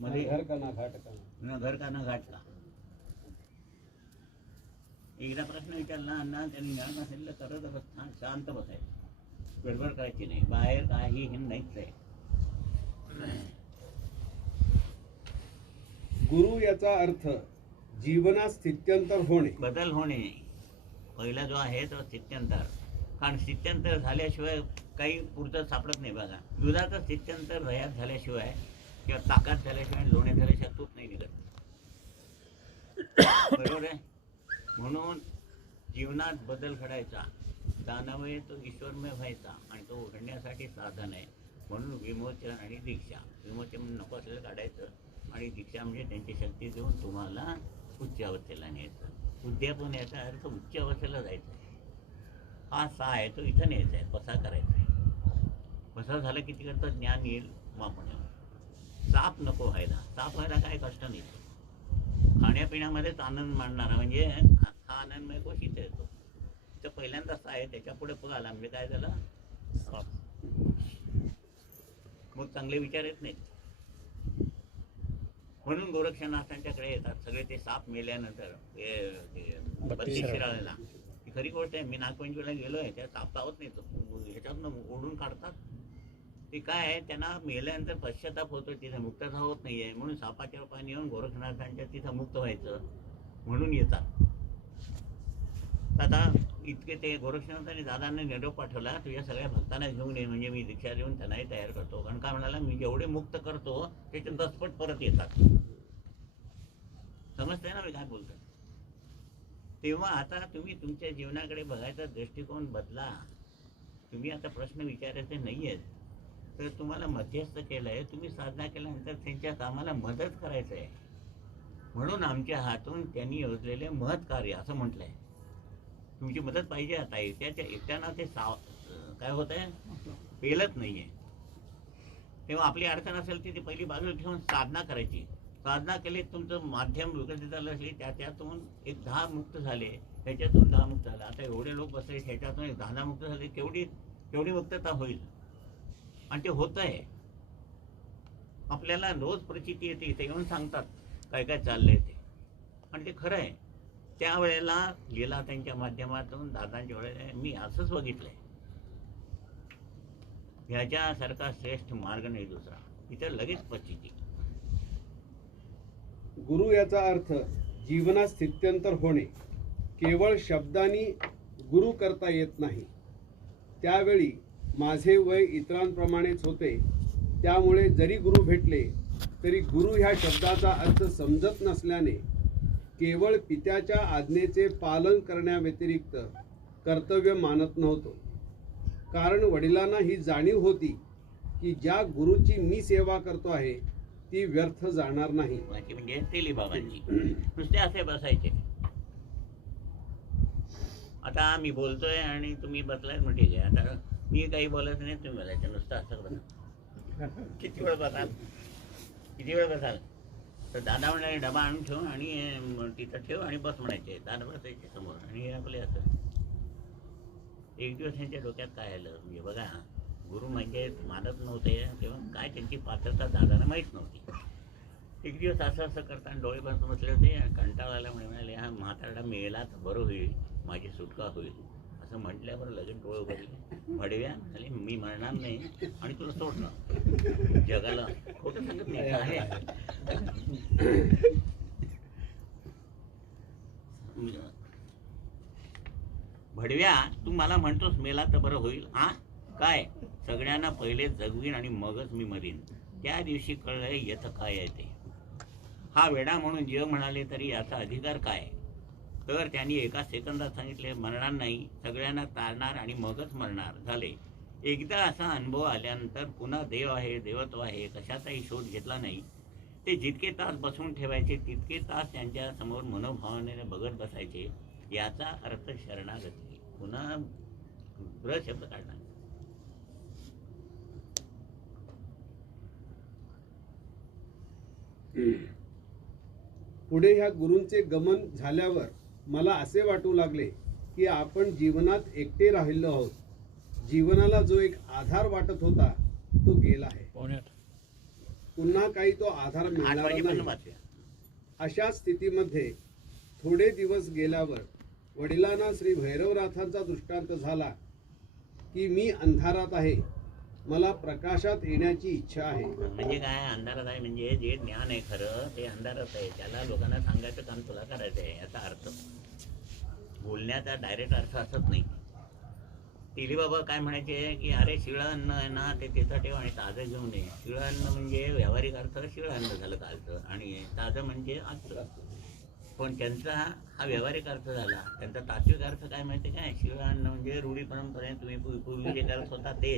मध्ये घर का ना घाट का, न घर का ना घाट का. एकदा प्रश्न विचारला ना, त्यांनी ज्ञान असेल तर करत शांत बसायचं, गडबड करायची नाही, बाहेर काही हे नाहीच आहे. गुरु याचा अर्थ जीवनात स्थित्यंतर होणे, बदल होणे. पहिला जो आहे तो स्थित्यंतर, कारण स्थित्यंतर झाल्याशिवाय काही पुरतं सापडत नाही बघा. दुधाचं स्थित्यंतर रयात झाल्याशिवाय किंवा ताकात झाल्याशिवाय लोण्यात झाल्याशिवाय तूप नाही निघत. बरोबर आहे. म्हणून जीवनात बदल घडायचा, दानवय तो ईश्वरमय व्हायचा आणि तो घडण्यासाठी साधन आहे. म्हणून विमोचन आणि दीक्षा. विमोचन नको असलेलं काढायचं आणि दीक्षा म्हणजे त्यांची शक्ती देऊन तुम्हाला उच्च अवस्थेला न्यायचं. उद्यापन याचा अर्थ उच्च अवस्थेला जायचं आहे. हा सा आहे तो इथं न्यायचा आहे, पसा करायचा आहे. पसा झालं की तिकडचं ज्ञान येईल, मापण येईल. साप नको व्हायला. साप व्हायला काय कष्ट नाही. खाण्यापिण्यामध्येच आनंद मांडणारा म्हणजे हा आनंदमय कोश इथे येतो. तर पहिल्यांदाच आहे, त्याच्या पुढे आला म्हणजे काय झालं, मग चांगले विचार येत नाहीत. म्हणून गोरक्षनाथांच्याकडे येतात सगळे ते साप मेल्यानंतर. 32 शिराळेला ही खरी गोष्ट आहे. मी नागपंचमीला गेलो आहे, त्या साप चावत नाही, ह्याच्यातनं ओढून काढतात. ते काय आहे, त्यांना मेल्यानंतर पश्चाताप होतो, तिथे मुक्तता होत नाही आहे. म्हणून सापाच्या रूपाने येऊन गोरक्षनाथांच्या तिथं मुक्त व्हायचं म्हणून येतात. आता इतके ते गोरक्षनाथांनी दादांना निरोप पाठवला, तुझ्या सगळ्या भक्तांना घेऊन ये, म्हणजे मी दीक्षा देऊन त्यांनाही तयार करतो. कारण काय म्हणाला, मी जेवढे मुक्त करतो त्याचे 10 पट परत येतात. समजतंय ना मी काय बोलतो. तेव्हा आता तुम्ही तुमच्या जीवनाकडे बघायचा दृष्टिकोन बदला. तुम्ही आता प्रश्न विचारायचे नाही आहेत, तर तुम्हाला मध्यस्थ केलं आहे. तुम्ही साधना केल्यानंतर त्यांच्या कामाला मदत करायचं आहे. म्हणून आमच्या हातून त्यांनी योजलेले महत् कार्य असं म्हटलं आहे. तुमची मदत पाहिजे. आता एकट्यानं ते काय होत आहे, पेलत नाही आहे. तेव्हा आपली अडचण असेल ती पहिली बाजूला ठेवून साधना करायची. साधना केली, तुमचं माध्यम विकसित झालं असले, त्याच्यातून एक 10 मुक्त झाले, ह्याच्यातून 10 मुक्त झाले. आता एवढे लोक बसले, ह्याच्यातून एक 10 मुक्त झाले, केवढी मुक्तता होईल. आणि ते होत आहे. आपल्याला रोज प्रचिती येते, इथे येऊन सांगतात काय काय चाललंय ते, आणि ते खरं आहे. त्यावेळेला लीला त्यांच्या माध्यमातून दादांच्या वेळेला मी असंच बघितलंय, ह्याच्यासारखा श्रेष्ठ मार्ग नाही दुसरा. इथे लगेच प्रचिती. गुरु याचा अर्थ जीवनात स्थित्यंतर होणे. केवळ शब्दांनी गुरु करता येत नाही. त्यावेळी माझे वय इतरांप्रमाणेच होते. त्यामुळे जरी गुरु भेटले तरी गुरु ह्या शब्दाचा अर्थ समजत नसल्याने केवळ पित्याच्या आज्ञेचे पालन करण्याव्यतिरिक्त कर्तव्य मानत नव्हतो. कारण वडिलांना ही जाणीव होती की ज्या गुरुची मी सेवा करतो आहे ती व्यर्थ जाणार नाही. म्हणजे तेली बाबांची नुसते असे बसायचे. आता मी बोलतोय आणि तुम्ही बसलाय मग ठीक आहे. आता मी काही बोलत नाही, तुम्ही बोलायचं नुसतं असं बसा. किती वेळ बसाल. तर दादा म्हणाले डबा आणून ठेव आणि तिथं ठेव आणि बस म्हणायचे. दादा बसायचे समोर आणि आपले असं. एक दिवस त्यांच्या डोक्यात काय आलं, म्हणजे बघा, गुरु म्हणजे मानत नव्हते तेव्हा काय त्यांची पात्रता दादांना माहीत नव्हती. एक दिवस असं करताना डोळे बंद बसले होते. कंटाळाला म्हणाले, हा म्हातारडा मेला तर बरं होईल, माझी सुटका होईल असं म्हटल्यावर लगेच डोळे उघडले. भडव्या झाले, मी म्हणणार नाही आणि तुला सोडणार. जगाला खोटं सांगत नाही आहे. भडव्या, तू मला म्हणतोस मेला तर बरं होईल. हा काय, सगळ्यांना पहिले जगवीन आणि मगच मी मरीन. त्या दिवशी कळलं येतं काय आहे ते. हा वेडा म्हणून जीव म्हणाले तरी याचा अधिकार काय. तर त्यांनी एका सेकंदात सांगितले, मरणार नाही, सगळ्यांना तारणार आणि मगच मरणार. झाले. एकदा असा अनुभव आल्यानंतर पुन्हा देव आहे, देवत्व आहे, कशाचाही शोध घेतला नाही. ते जितके तास बसवून ठेवायचे तितके तास त्यांच्या समोर मनोभावनेने बघत बसायचे. याचा अर्थ शरणागती. पुन्हा ग्रह शब्द काढणार. पुढे ह्या गुरूंचे गमन झाल्यावर मला असे वाटू लागले की आपण जीवनात एकटे राहिलो आहोत. जीवनाला जो एक आधार वाटत होता तो गेला आहे. पुन्हा काही तो आधार मिळणार नाही. अशा स्थितीमध्ये थोडे दिवस गेल्यावर वडिलांना श्री भैरवनाथांचा दृष्टांत झाला की मी अंधारात आहे, मला प्रकाशात येण्याची इच्छा आहे. म्हणजे काय अंधारात आहे, म्हणजे जे ज्ञान आहे खरं ते अंधारात आहे. त्याला लोकांना सांगायचं काम तुला करायचं आहे याचा अर्थ. बोलण्याचा डायरेक्ट अर्थ असत नाही. तिली बाबा काय म्हणायचे की अरे शिळं अन्न आहे ना ते तिथं ठेव आणि ताजं घेऊन ये. शिळं अन्न म्हणजे व्यावहारिक अर्थ शिळं अन्न झालं कालचं, आणि ताजं म्हणजे आजचं. पण त्यांचा हा व्यावहारिक अर्थ झाला. त्यांचा तात्विक अर्थ काय माहिती काय? शिळं अन्न म्हणजे रूढी परंपरेने तुम्ही पूर्वी जे करत होता ते,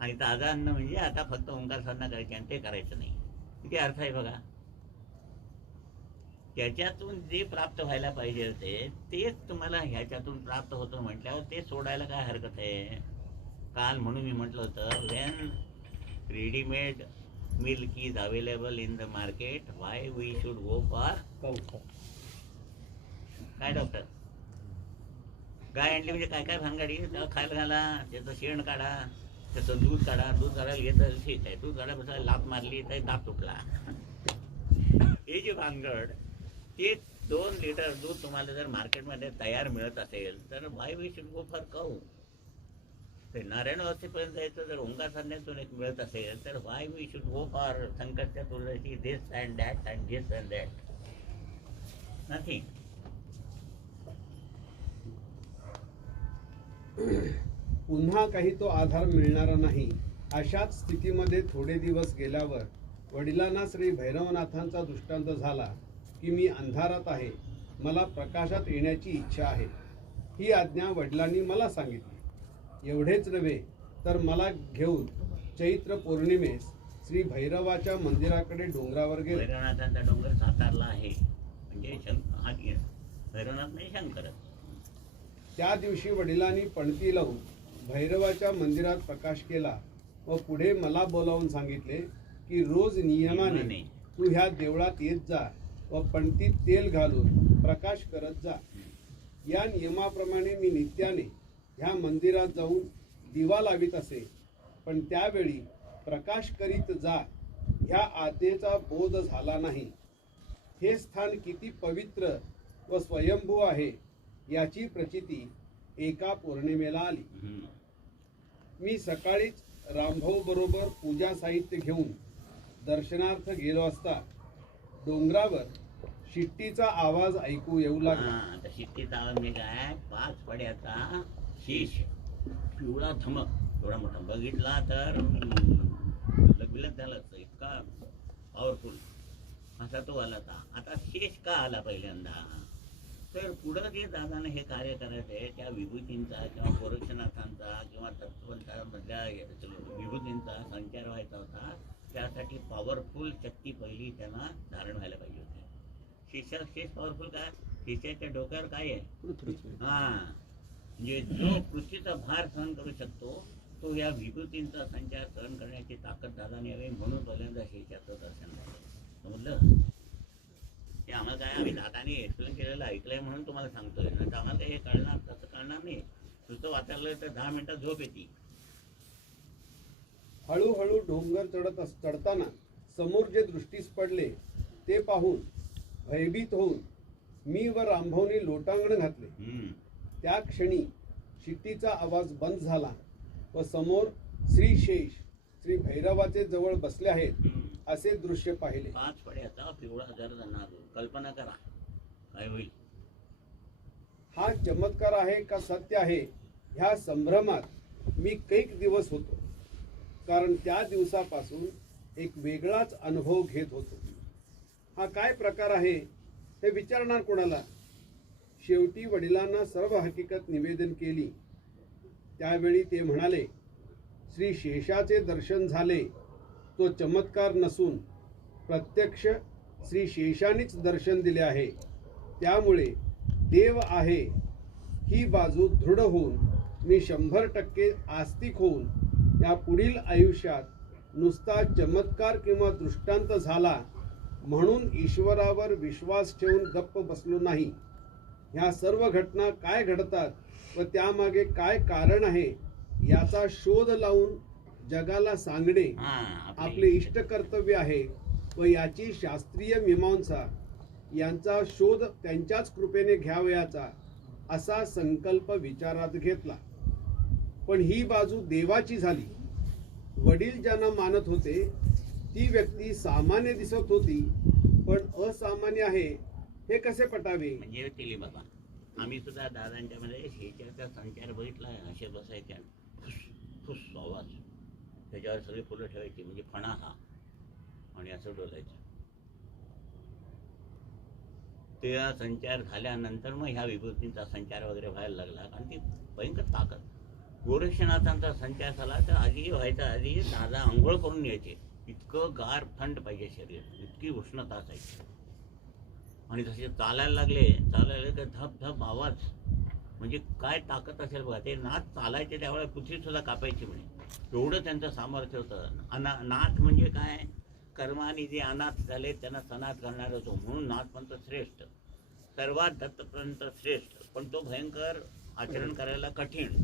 आणि ताजं अन्न म्हणजे आता फक्त ओंकार साधना करायची आणि ते करायचं नाही. किती अर्थ आहे बघा. त्याच्यातून जे प्राप्त व्हायला पाहिजे होते तेच तुम्हाला ह्याच्यातून प्राप्त होतं म्हटल्यावर ते सोडायला काय हरकत आहे? काल म्हणून मी म्हटलं होतं, when readymade milk is available in the market, why we should go for काय डॉक्टर? गाय आणली म्हणजे काय काय भानगडी? त्याला खायला घाला, त्याचं शेण काढा, त्याचं दूध काढा. दूध काढायला घेतं ठीक आहे, दूध काढायला बसायला लात मारली तर दात तुटला. हे जे भानगड, ते 2 लिटर दूध तुम्हाला जर मार्केटमध्ये तयार मिळत असेल तर why we should go for cow? ते नारायण अवस्थेपर्यंत जायचं जर ओंकार साधण्यातून एक मिळत असेल तर why we should go for संकटच्या तुळजाची this and that and this and that? Nothing. पुन्हा काही तो आधार मिळणारा नाही. अशाच स्थितीमध्ये थोडे दिवस गेल्यावर वडिलांना श्री भैरवनाथांचा दृष्टांत झाला की मी अंधारात आहे, मला प्रकाशात येण्याची इच्छा आहे. ही आज्ञा वडिलांनी मला सांगितली. एवढेच नव्हे तर मला घेऊन चैत्र पौर्णिमेस श्री भैरवाच्या मंदिराकडे डोंगरावर गेले. भैरवनाथांचा डोंगर सातारला आहे, म्हणजे हा भैरवनाथ नाही, शंकर. त्या दिवशी वडिलांनी पणती लावून भैरवाच्या मंदिरात प्रकाश केला व पुढे मला बोलावून सांगितले की रोज नियमाने तू ह्या देवळात येत जा व पणतीत तेल घालून प्रकाश करत जा. या नियमाप्रमाणे मी नित्याने ह्या मंदिरात जाऊन दिवा लावित असे, पण त्यावेळी प्रकाश करीत जा ह्या आज्ञेचा बोध झाला नाही. हे स्थान किती पवित्र व स्वयंभू आहे याची प्रचिती एका पौर्णिमेला आली. मी सकाळीच रामभाऊ बरोबर पूजा साहित्य घेऊन दर्शनार्थ गेलो असता डोंगरावर शिट्टीचा आवाज ऐकू येऊ लागला. शिट्टीचा आवाज म्हणजे काय? 5 पड्याचा शीश, पिवळा धमक एवढा मोठा, बघितला तर लगविलच झालं. इतका पॉवरफुल असा तो आला होता. आता शेष का आला पहिल्यांदा? तर पुढं जे दादाने हे कार्य करायचे त्या विभूतींचा किंवा गोरक्षनाथांचा किंवा तत्वंतामधल्या विभूतींचा संचार व्हायचा होता. त्यासाठी पॉवरफुल शक्ती पहिली त्यांना धारण व्हायला पाहिजे होती. शेष पॉवरफुल काय? शेषाच्या डोक्यावर काय आहे? म्हणजे जो पृथ्वीचा भार सहन करू शकतो तो या विभूतींचा संचार सहन करण्याची ताकद दादाने यावी, म्हणून पहिल्यांदा शेषाचं दर्शन झालं. समजलं? ते आम्हाला काय, आम्ही दादाने एक्सप्लेन केलेलं ऐकलंय म्हणून तुम्हाला सांगतोय, ना तर आम्हाला हे कळणार, तसं कळणार नाही. नुसतं वाचायला तर 10 मिनिटात झोप येते. हळूहळू डोंगर चढताना समोर जे दृष्टीस पडले ते पाहून भयभीत होऊन मी व रामभाऊनी लोटांगण घातले. त्या क्षणी शिट्टीचा आवाज बंद झाला व समोर श्री शेष श्री भैरवाचे जवळ बसले आहेत असे दृश्य पाहिले. 5 पड्याचा पिवळा गर्दना, कल्पना करा काय होईल. हा चमत्कार आहे का सत्य आहे ह्या संभ्रमात मी कैक दिवस होतो, कारण त्या दिवसापासून एक वेगळाच अनुभव घेत होतो. हा काय प्रकार आहे हे विचारणार कोणाला? शेवटी वडिलांना सर्व हकीकत निवेदन केली. त्यावेळी ते म्हणाले, श्री शेषाचे दर्शन झाले तो चमत्कार नसून प्रत्यक्ष श्री शेषानेच दर्शन दिले आहे. त्यामुळे देव आहे ही बाजू दृढ होऊन मी 100% आस्तिक होऊन या पुढील आयुष्यात नुसता चमत्कार किंवा दृष्टांत झाला म्हणून ईश्वरावर विश्वास ठेवून गप्प बसलो नाही. ह्या सर्व घटना काय घडतात व त्यामागे काय कारण आहे याचा शोध लावून जगाला सांगणे आपले इष्ट कर्तव्य आहे व याची शास्त्रीय मीमांसा यांचा शोध त्यांच्याच कृपेने घ्यावयाचा असा संकल्प विचारात घेतला. पण ही बाजू देवाची झाली. वडील ज्यांना मानत होते ती व्यक्ती सामान्य दिसत होती, पण असामान्य आहे हे कसे पटावे? म्हणजे तिली बाबा आम्ही सुद्धा दादांच्यामध्ये शेच्याचा संचार बघितला आहे. असे बसायचे आणि फुस फुस आवाज, त्याच्यावर सगळी फुलं ठेवायची म्हणजे फणा हा, आणि असं डोलायचं. ते संचार झाल्यानंतर मग ह्या विभूतींचा संचार वगैरे व्हायला लागला. कारण ती भयंकर ताकद. गोरक्षनाथांचा संचार झाला तर आधी व्हायचा, आधी दादा आंघोळ करून यायचे. इतकं गार थंड पाहिजे शरीर, इतकी उष्णता असायची. आणि जसे चालायला लागले तर धप धप आवाज, म्हणजे काय ताकद असेल बघा. ते नाथ चालायचे त्यावेळेला पृथ्वी सुद्धा कापायची म्हणे, एवढं त्यांचं सामर्थ्य होतं. नाथ म्हणजे काय, कर्माने जे अनाथ झाले त्यांना सनाथ करणार होतो, म्हणून नाथपंथ श्रेष्ठ, सर्वात दत्तपंथ श्रेष्ठ. पण तो भयंकर आचरण करायला कठीण,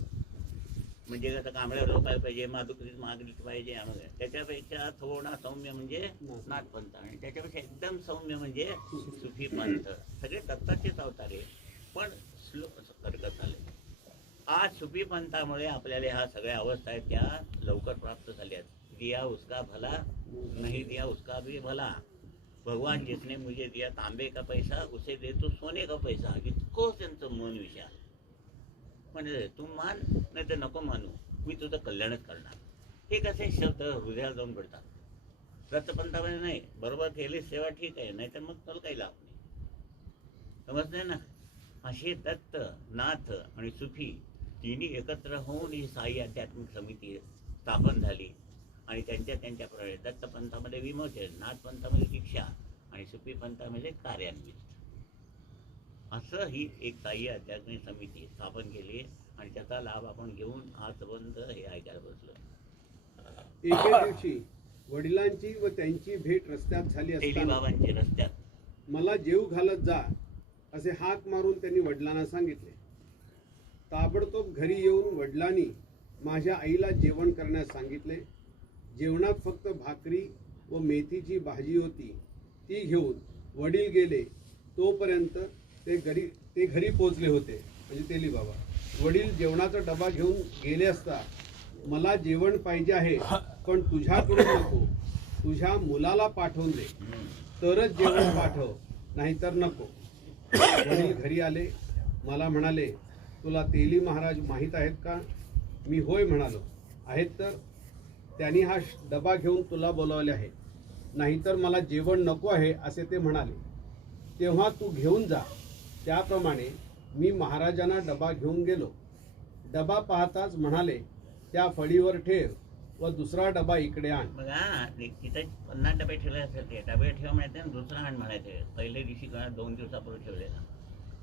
म्हणजे कसं कांबळ्यावर झोपायला पाहिजे, माधुकरीत मागणी पाहिजे. त्याच्यापेक्षा थोडा सौम्य म्हणजे नाथपंथ, आणि त्याच्यापेक्षा एकदम सौम्य म्हणजे सुफी पंथ. सगळे दत्ताचेच अवतार आहे, पण हरकत आले. आज सुफी पंथामुळे आपल्याला ह्या सगळ्या अवस्था आहेत त्या लवकर प्राप्त झाल्या. दिया उसका भला, नहीं दिया उसका भी भला. भगवान जिसने मुझे दिया तांबे का पैसा, उसे दे तो सोने का पैसा. इतकं त्यांचं मन विशाल. म्हणजे तू मान नाही तर नको मानू, मी तुझं कल्याणच करणार. हे कसे शब्द हृदयाला जाऊन पडतात. दत्तपंथामध्ये नाही, बरोबर केली सेवा ठीक आहे, नाहीतर मग तुला काही लाभ नाही. समजते ना. असे दत्त, नाथ आणि सुफी तिन्ही एकत्र होऊन ही साई आध्यात्मिक समिती स्थापन झाली. आणि त्यांच्याप्रमाणे दत्तपंथामध्ये विमोचन, नाथपंथामध्ये दीक्षा आणि सुफी पंथामध्ये कार्यान्वित, असं ही एक साई आध्यात्मिक समिती स्थापन केली. आणि त्याचा लाभ आपण घेऊन आजपर्यंत हे ऐकायला बसलो. एके दिवशी वडिलांची व त्यांची भेट रस्त्यात झाली असताना बाबांची रस्त्यात मला जेव घालत जा असे हाक मारून त्यांनी वडिलांना सांगितले. ताबडतोब घरी येऊन वडिलांनी माझ्या आईला जेवण करण्यास सांगितले. जेवणात फक्त भाकरी व मेथीची भाजी होती. ती घेऊन वडील गेले तोपर्यंत ते घरी पोहोचले होते, म्हणजे तेली बाबा. वडील जेवणाचा डबा घेऊन गेले असता, मला जेवण पाहिजे आहे पण तुझ्याकडून नको, तुझ्या मुलाला पाठवून दे तरच जेवण पाठव, नाहीतर नको. वडील घरी आले, मला म्हणाले, तुला तेली महाराज माहीत आहेत का? मी होय म्हणालो. आहेत तर. त्यांनी हा डबा घेऊन तुला बोलावले आहे, नाहीतर मला जेवण नको आहे असे ते म्हणाले. तेव्हा तू घेऊन जा. त्याप्रमाणे मी महाराजांना डबा घेऊन गेलो. डबा पाहताच म्हणाले, त्या फळीवर ठेव व दुसरा डबा इकडे आण. बघा तिथे 50 डबे ठेवले असेल, ते डबे ठेव म्हणायचे आणि दुसरा आण म्हणायचे. पहिल्या दिवशी 2 दिवसापूर्वी ठेवलेला.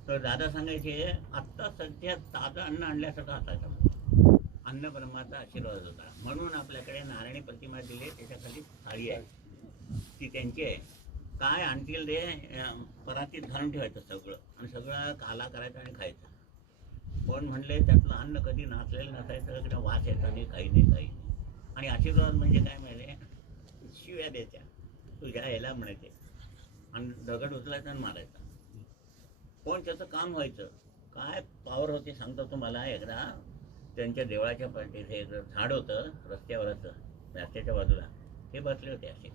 तर दादा सांगायचे, आत्ता सध्या ताजं अन्न आणल्यासारखं असायचं. अन्न ब्रह्माचा आशीर्वाद होता. म्हणून आपल्याकडे नारायणी प्रतिमा दिली, त्याच्याखाली थाळी आहे, ती त्यांची आहे. काय आणतील ते परातीत घालून ठेवायचं सगळं, आणि सगळं काला करायचं आणि खायचं. पण म्हणले त्यातलं अन्न कधी नाचलेलं नसायचं, किंवा वास यायचा नाही, काही नाही. आणि आशीर्वाद म्हणजे काय माहिती, शिव्या द्यायच्या, तुझ्या यायला म्हणायचे, आणि दगड उचलायचा आणि मारायचा. पण त्याचं काम व्हायचं. काय पावर होते सांगतो तुम्हाला. एकदा त्यांच्या देवळाच्या तिथे एक झाड होतं रस्त्यावरच, रस्त्याच्या बाजूला. ते बसले होते असे.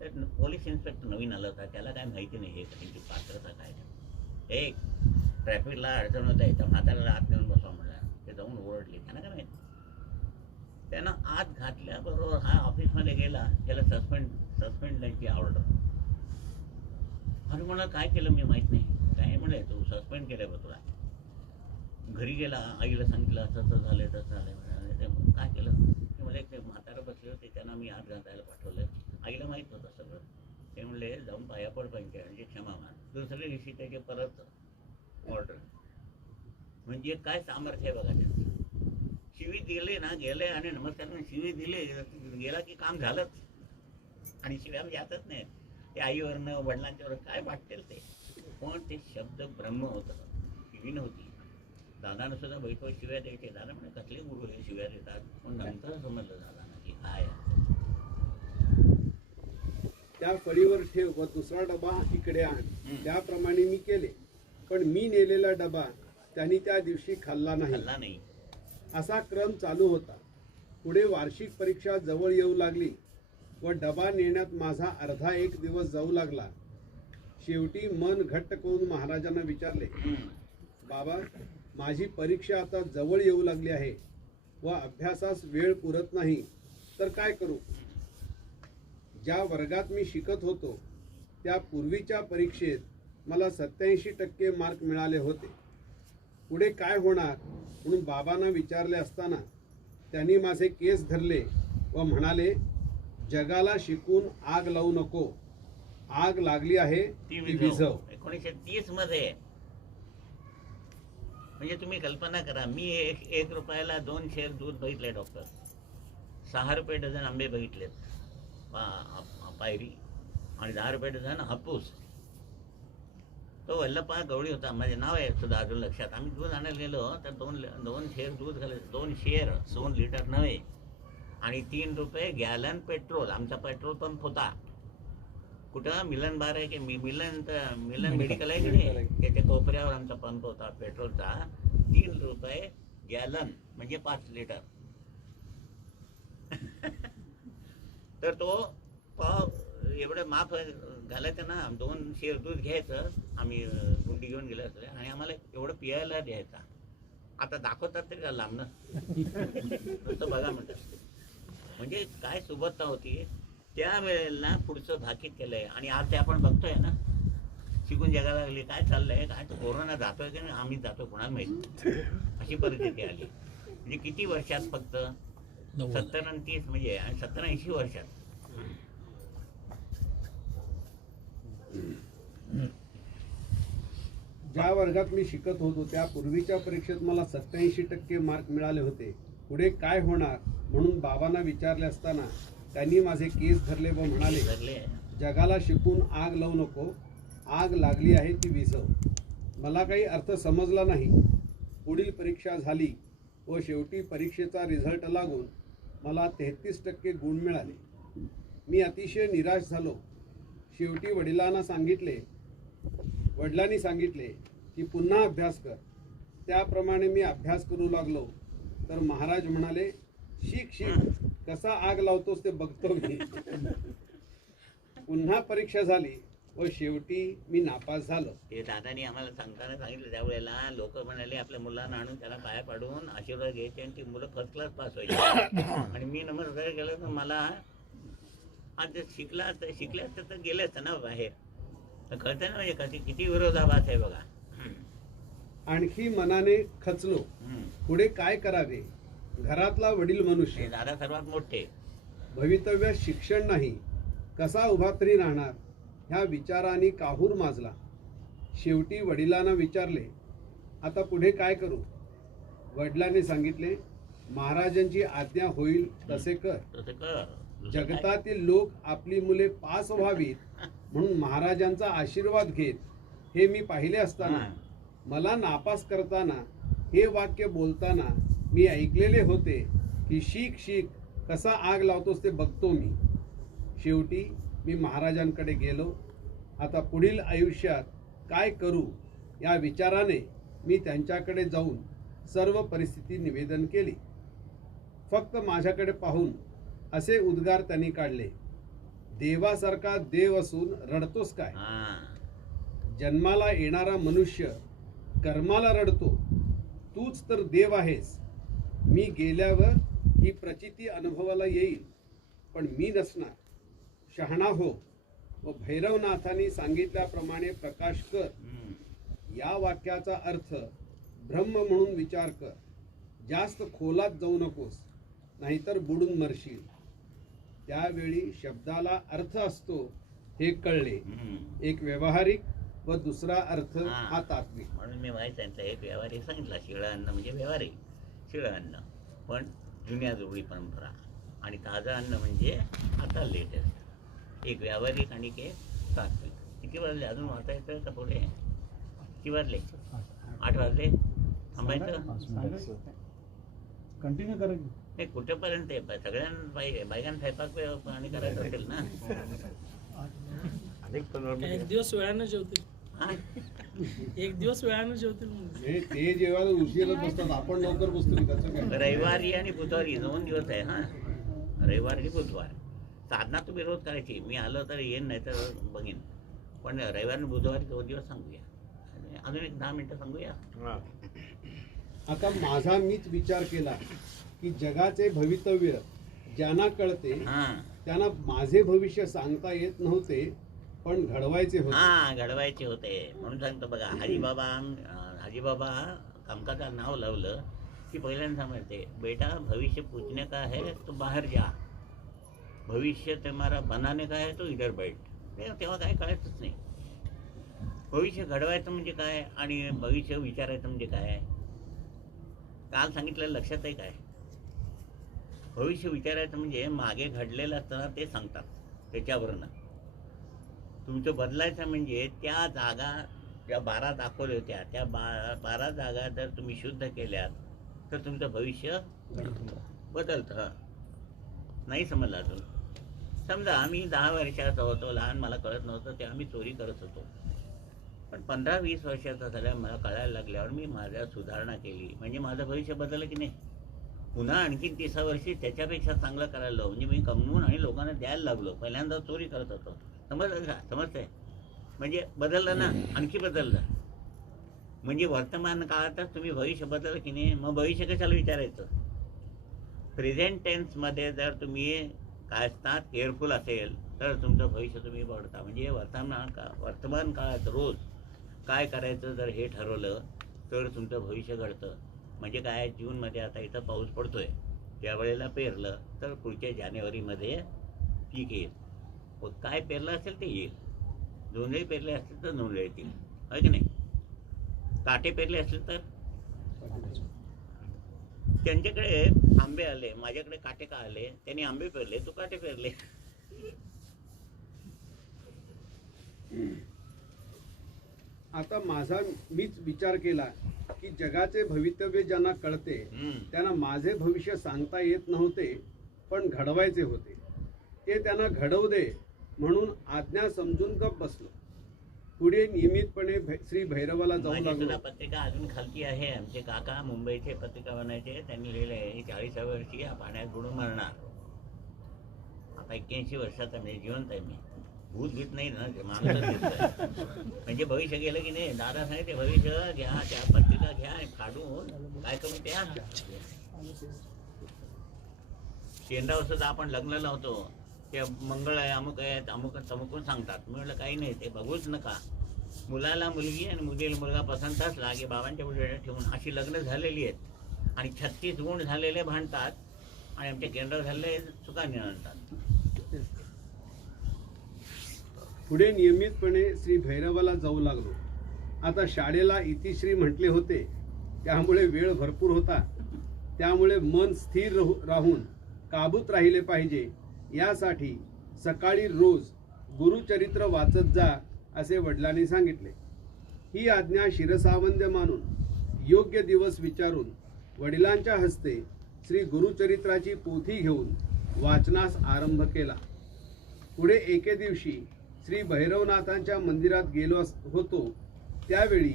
तर पोलीस इन्स्पेक्टर नवीन आला होता, त्याला काय माहिती नाही हे त्यांची पात्रता काय. एक ट्रॅफिकला अडचण होत आहे, तर म्हाताऱ्याला आत नेऊन बसवा म्हणला. ते जाऊन ओरडले, त्यांना काय माहिती. त्यानं आत घातल्याबरोबर हा ऑफिसमध्ये गेला, त्याला सस्पेंडची ऑर्डर. अरे म्हणा काय केलं मी माहीत नाही. काय म्हणले, तू सस्पेंड केलं बघ तुला. घरी गेला, आईला सांगितलं तसं झालं म्हणाले. ते काय केलं, ते मला एक म्हातारं बसले होते, त्यांना मी आत घालायला पाठवलं. आईला माहीत होतं सगळं. ते म्हणले जाऊन पाया पड पंचायत क्षमा मान. दुसऱ्या दिवशी त्याचे परत ऑर्डर. म्हणजे काय सामर्थ्य आहे बघा त्यांचं. शिवी दिले ना, गेले आणि नमस्कार शिवी दिले, गेला की काम झालंच. आणि शिव्या जातच नाही. ते आईवरनं वडिलांच्यावर काय वाटतील ते, पण ते शब्द ब्रह्म होतं, शिवी नव्हती. दादानं सुद्धा बैठो शिव्या द्यायचे. दादा म्हणजे कसले गुरु हे शिव्या देतात. पण नंतर समजलं दादांना की काय. त्या फळीवर ठेव व दुसरा डबा इकडे आण. त्याप्रमाणे मी केले. पण मी नेलेला डबा त्यांनी त्या दिवशी खाल्ला नाही. असा क्रम चालू होता. पुढे वार्षिक परीक्षा जवळ येऊ लागली व डबा नेण्यात माझा अर्धा एक दिवस जाऊ लागला. शेवटी मन घट्ट करून महाराजांना विचारले, बाबा, माझी परीक्षा आता जवळ येऊ लागली आहे व अभ्यासास वेळ पुरत नाही, तर काय करू? ज्या वर्गात मी शिकत होतो त्या पूर्वीच्या परीक्षेत मला 87% मार्क मिळाले होते. पुढे काय होणार म्हणून बाबांना विचारले असताना त्यांनी माझे केस धरले व म्हणाले, जगाला शिकून आग लावू नको, आग लागली आहे ती विझव. 1930 मध्ये. म्हणजे तुम्ही कल्पना करा, मी एक रुपयाला 2 शेर दूध बघितले डॉक्टर, 6 रुपये डझन आंबे बघितलेत पायरी, आणि 10 रुपये डझन हापूस. तो वल्लपा गवळी होता, माझे नाव आहे सुद्धा अजून लक्षात. आम्ही दूध आणायला गेलो तर दोन शेर दूध घालायचं, 2 शेर 2 लिटर नव्हे, आणि 3 रुपये गॅलन पेट्रोल. आमचा पेट्रोल पंप होता कुठं, मिलन बार आहे की मिलन मेडिकल आहे की नाही, त्याच्या कोपऱ्यावर आमचा पंप होता पेट्रोलचा. 3 रुपये गॅलन म्हणजे 5 लिटर. तर तो पाव एवढं माफ घालायचं ना, 2 शेर दूध घ्यायचं, आम्ही गुंडी घेऊन गेलो असले, आणि आम्हाला एवढं पियायला द्यायचा. आता दाखवतात तरी का लांबनं नुसतं बघा म्हणतात. म्हणजे काय सुबत्ता होती त्या वेळेला, पुढचं भाकीत केलंय. आणि आज ते आपण बघतोय ना, शिकून जगायला लागली, काय चाललंय, काय तो कोरोना जातोय की नाही, आम्ही जातो कोणाला माहिती, अशी परिस्थिती आली. म्हणजे किती वर्षात, फक्त 70 आणि 30 म्हणजे, आणि 70-80 वर्षात. ज्या वर्गात मी शिकत होतो त्या पूर्वीच्या परीक्षेत मला 87% मार्क मिळाले होते. पुढे काय होणार म्हणून बाबांना विचारले असताना त्यांनी माझे केस धरले व म्हणाले, जगाला शिकून आग लावू नको, आग लागली आहे ती विझव. मला काही अर्थ समजला नाही. पुढील परीक्षा झाली व शेवटी परीक्षेचा रिझल्ट लागून मला 33% गुण मिळाले. मी अतिशय निराश झालो. शेवटी वडिलांनी सांगितले की पुन्हा अभ्यास कर. त्याप्रमाणे मी अभ्यास करू लागलो तर महाराज म्हणाले, शिक कसा आग लावतोस ते बघतो मी. पुन्हा परीक्षा झाली व शेवटी मी नापास झालो. ते दादानी आम्हाला सांगताना सांगितलं त्यावेळेला, लोक म्हणाले आपल्या मुलांना आणून त्याला पाया पाडून आशीर्वाद घ्यायचे आणि ती मुलं फर्स्ट क्लास पास व्हायची. आणि मी नमस्कार केलं तर मला आज शिकल्या तर गेले असतं ना बाहेर, तर कळतं ना म्हणजे किती विरोधाभास आहे बघा. आणखी मनाने खचलो. पुढे काय करावे? घरातला वडील मनुष्य, दादा सर्वात मोठे, भवितव्यात शिक्षण नाही, कसा उभा तरी राहणार, ह्या विचाराने काहूर माजला. शेवटी वडिलांना विचारले, आता पुढे काय करू? वडिलांनी सांगितले, महाराजांची आज्ञा होईल तसे कर. जगतातील लोक आपली मुले पास व्हावीत म्हणून महाराजांचा आशीर्वाद घेत हे मी पाहिले असताना मला नापास करताना हे वाक्य बोलताना मी ऐकलेले होते की शिक कसा आग लावतोस ते बघतो मी. शेवटी मी महाराजांकडे गेलो. आता पुढील आयुष्यात काय करू या विचाराने मी त्यांच्याकडे जाऊन सर्व परिस्थिती निवेदन केली. फक्त माझ्याकडे पाहून असे उद्गार त्यांनी काढले, देवासारखा देव असून रडतोस काय? जन्माला येणारा मनुष्य कर्माला रडतो, तूच तर देव आहेस. मी गेल्यावर ही प्रचिती अनुभवाला येईल, पण मी नसणार. शहाणा हो व भैरवनाथांनी सांगितल्याप्रमाणे प्रकाश कर. या वाक्याचा अर्थ ब्रह्म म्हणून विचार कर. जास्त खोलात जाऊ नकोस, नाहीतर बुडून मरशील. त्यावेळी शब्दाला अर्थ असतो हे कळले. एक व्यावहारिक व दुसरा अर्थ हा तात्विक. म्हणून मी माहीत सांगितलं, एक व्यावहारिक सांगितला, शिळं अन्न म्हणजे व्यावहारिक शिळं अन्न, पण जुन्या जुळी परंपरा, आणि ताजं अन्न म्हणजे आता लेटेस्ट. एक व्यावहारिक आणि एक तात्विक. किती वाजले अजून वाजता येतं का पुढे? किती वाजले? 8 वाजले. थांबायचं, कंटिन्यू करा. नाही कुठेपर्यंत आहे? सगळ्यांना बायकांना स्वयंपाक आणि करायचं असेल ना. एक दिवस वेळानं जेवतील, एक दिवस वेळानं जेवतील. ते जेवायला उशीरच बसतात, आपण लवकर बसतो. त्याचं काय? रविवारी आणि बुधवारी 2 दिवस आहे. रविवार आणि बुधवार. साधना तुम्ही रोज करायची. मी आलो तर येईन, नाही तर बघीन, पण रविवार आणि बुधवारी 2 दिवस सांगूया. अजून एक 10 मिनिटं सांगूया. आता माझा मीच विचार केला की जगाचे भवितव्य ज्यांना कळते हां त्यांना माझे भविष्य सांगता येत नव्हते पण घडवायचे होते. हां घडवायचे होते म्हणून सांगतो बघा. हजीबाबा कामकाजाला नाव लावलं की पहिल्यांदा म्हणते बेटा भविष्य पूछने का है तो बाहेर जा, भविष्य तुम्हारा बनाने का है तो इधर बैठ. तेव्हा काय कळायचंच नाही. भविष्य घडवायचं म्हणजे काय आणि भविष्य विचारायचं म्हणजे काय. काल सांगितलेलं लक्षात आहे काय. भविष्य विचारायचं म्हणजे मागे घडलेलं असताना ते सांगतात त्याच्यावरनं. तुमचं बदलायचं म्हणजे त्या जागा ज्या 12 दाखवल्या होत्या त्या 12 जागा जर तुम्ही शुद्ध केल्यात तर तुमचं भविष्य बदलतं. नाही समजलं अजून. समजा आम्ही 10 वर्षाचा होतो, लहान, मला कळत नव्हतं ते आम्ही चोरी करत होतो. पण 15-20 वर्षाचा झाल्यावर मला कळायला लागल्यावर मी माझ्या सुधारणा केली म्हणजे माझं भविष्य बदललं की नाही. पुन्हा आणखीन 30 वर्षी त्याच्यापेक्षा चांगलं करायला लागलो म्हणजे मी कमवून आणि लोकांना द्यायला लागलो. पहिल्यांदा चोरी करत होतो. समजलं का. समजतंय म्हणजे बदललं ना, आणखी बदललं. म्हणजे वर्तमान काळातच तुम्ही भविष्य बदललं की नाही. मग भविष्य कशाला विचारायचं. प्रेझेंट टेन्समध्ये जर तुम्ही काय असतात केअरफुल असेल तर तुमचं भविष्य तुम्ही बघता. म्हणजे वर्तमान काळात रोज काय करायचं जर हे ठरवलं तर तुमचं भविष्य घडतं. म्हणजे काय जूनमध्ये आता इथं पाऊस पडतोय त्यावेळेला पेरलं तर पुढच्या जानेवारीमध्ये पीक येईल. व काय पेरलं असेल ते येईल. जोंधळे पेरले असतील तर जोंधळे येतील. आहे की नाही. काटे पेरले असतील तर त्यांच्याकडे आंबे आले, माझ्याकडे काटे का आले. त्यांनी आंबे पेरले, तू काटे पेरले. आता माझा मीच विचार केला की जगाचे भवितव्य ज्यांना कळते त्यांना माझे भविष्य सांगता येत नव्हते पण घडवायचे होते. ते त्यांना घडवू दे म्हणून आज्ञा समजून गप बसलो. पुढे नियमितपणे श्री भैरवाला जाऊ माझी लागलो. सुद्धा पत्रिका अजून खालती आहे. आमचे काका मुंबईचे पत्रिका बनायचे. त्यांनी लिहिले आहे 40व्या वर्षी या पाण्यात बुडून मरणार. आता 81 वर्षाचा म्हणजे जिवंत आहे मी. भूत भीत नाही ना, माणूस म्हणजे भविष्य गेलं की नाही. दादा सांगितले भविष्य घ्या, त्या पत्रिका घ्या आणि फाडून काय करून त्या शेंडावर सुद्धा आपण लग्न लावतो ते मंगळ आहे, अमुक आहे, अमुक तमुकून सांगतात. मी म्हटलं काही नाही, ते बघूच नका. मुलाला मुलगी आणि मुलीला मुलगा पसंत असला की बाबांच्या मुलीला ठेवून अशी लग्न झालेली आहेत आणि 36 गुण झालेले भांडतात आणि आमच्या केंद्र झालेले चुका निवडतात. पुढे नियमितपणे श्री भैरवाला जाऊ लागलो. आता शाळेला इतिश्री म्हटले होते त्यामुळे वेळ भरपूर होता. त्यामुळे मन स्थिर राहून काबूत राहिले पाहिजे यासाठी सकाळी रोज गुरुचरित्र वाचत जा असे वडिलांनी सांगितले. ही आज्ञा शिरसावंद्य मानून योग्य दिवस विचारून वडिलांच्या हस्ते श्री गुरुचरित्राची पोथी घेऊन वाचनास आरंभ केला. पुढे एके दिवशी श्री भैरवनाथांच्या मंदिरात गेलो होतो त्यावेळी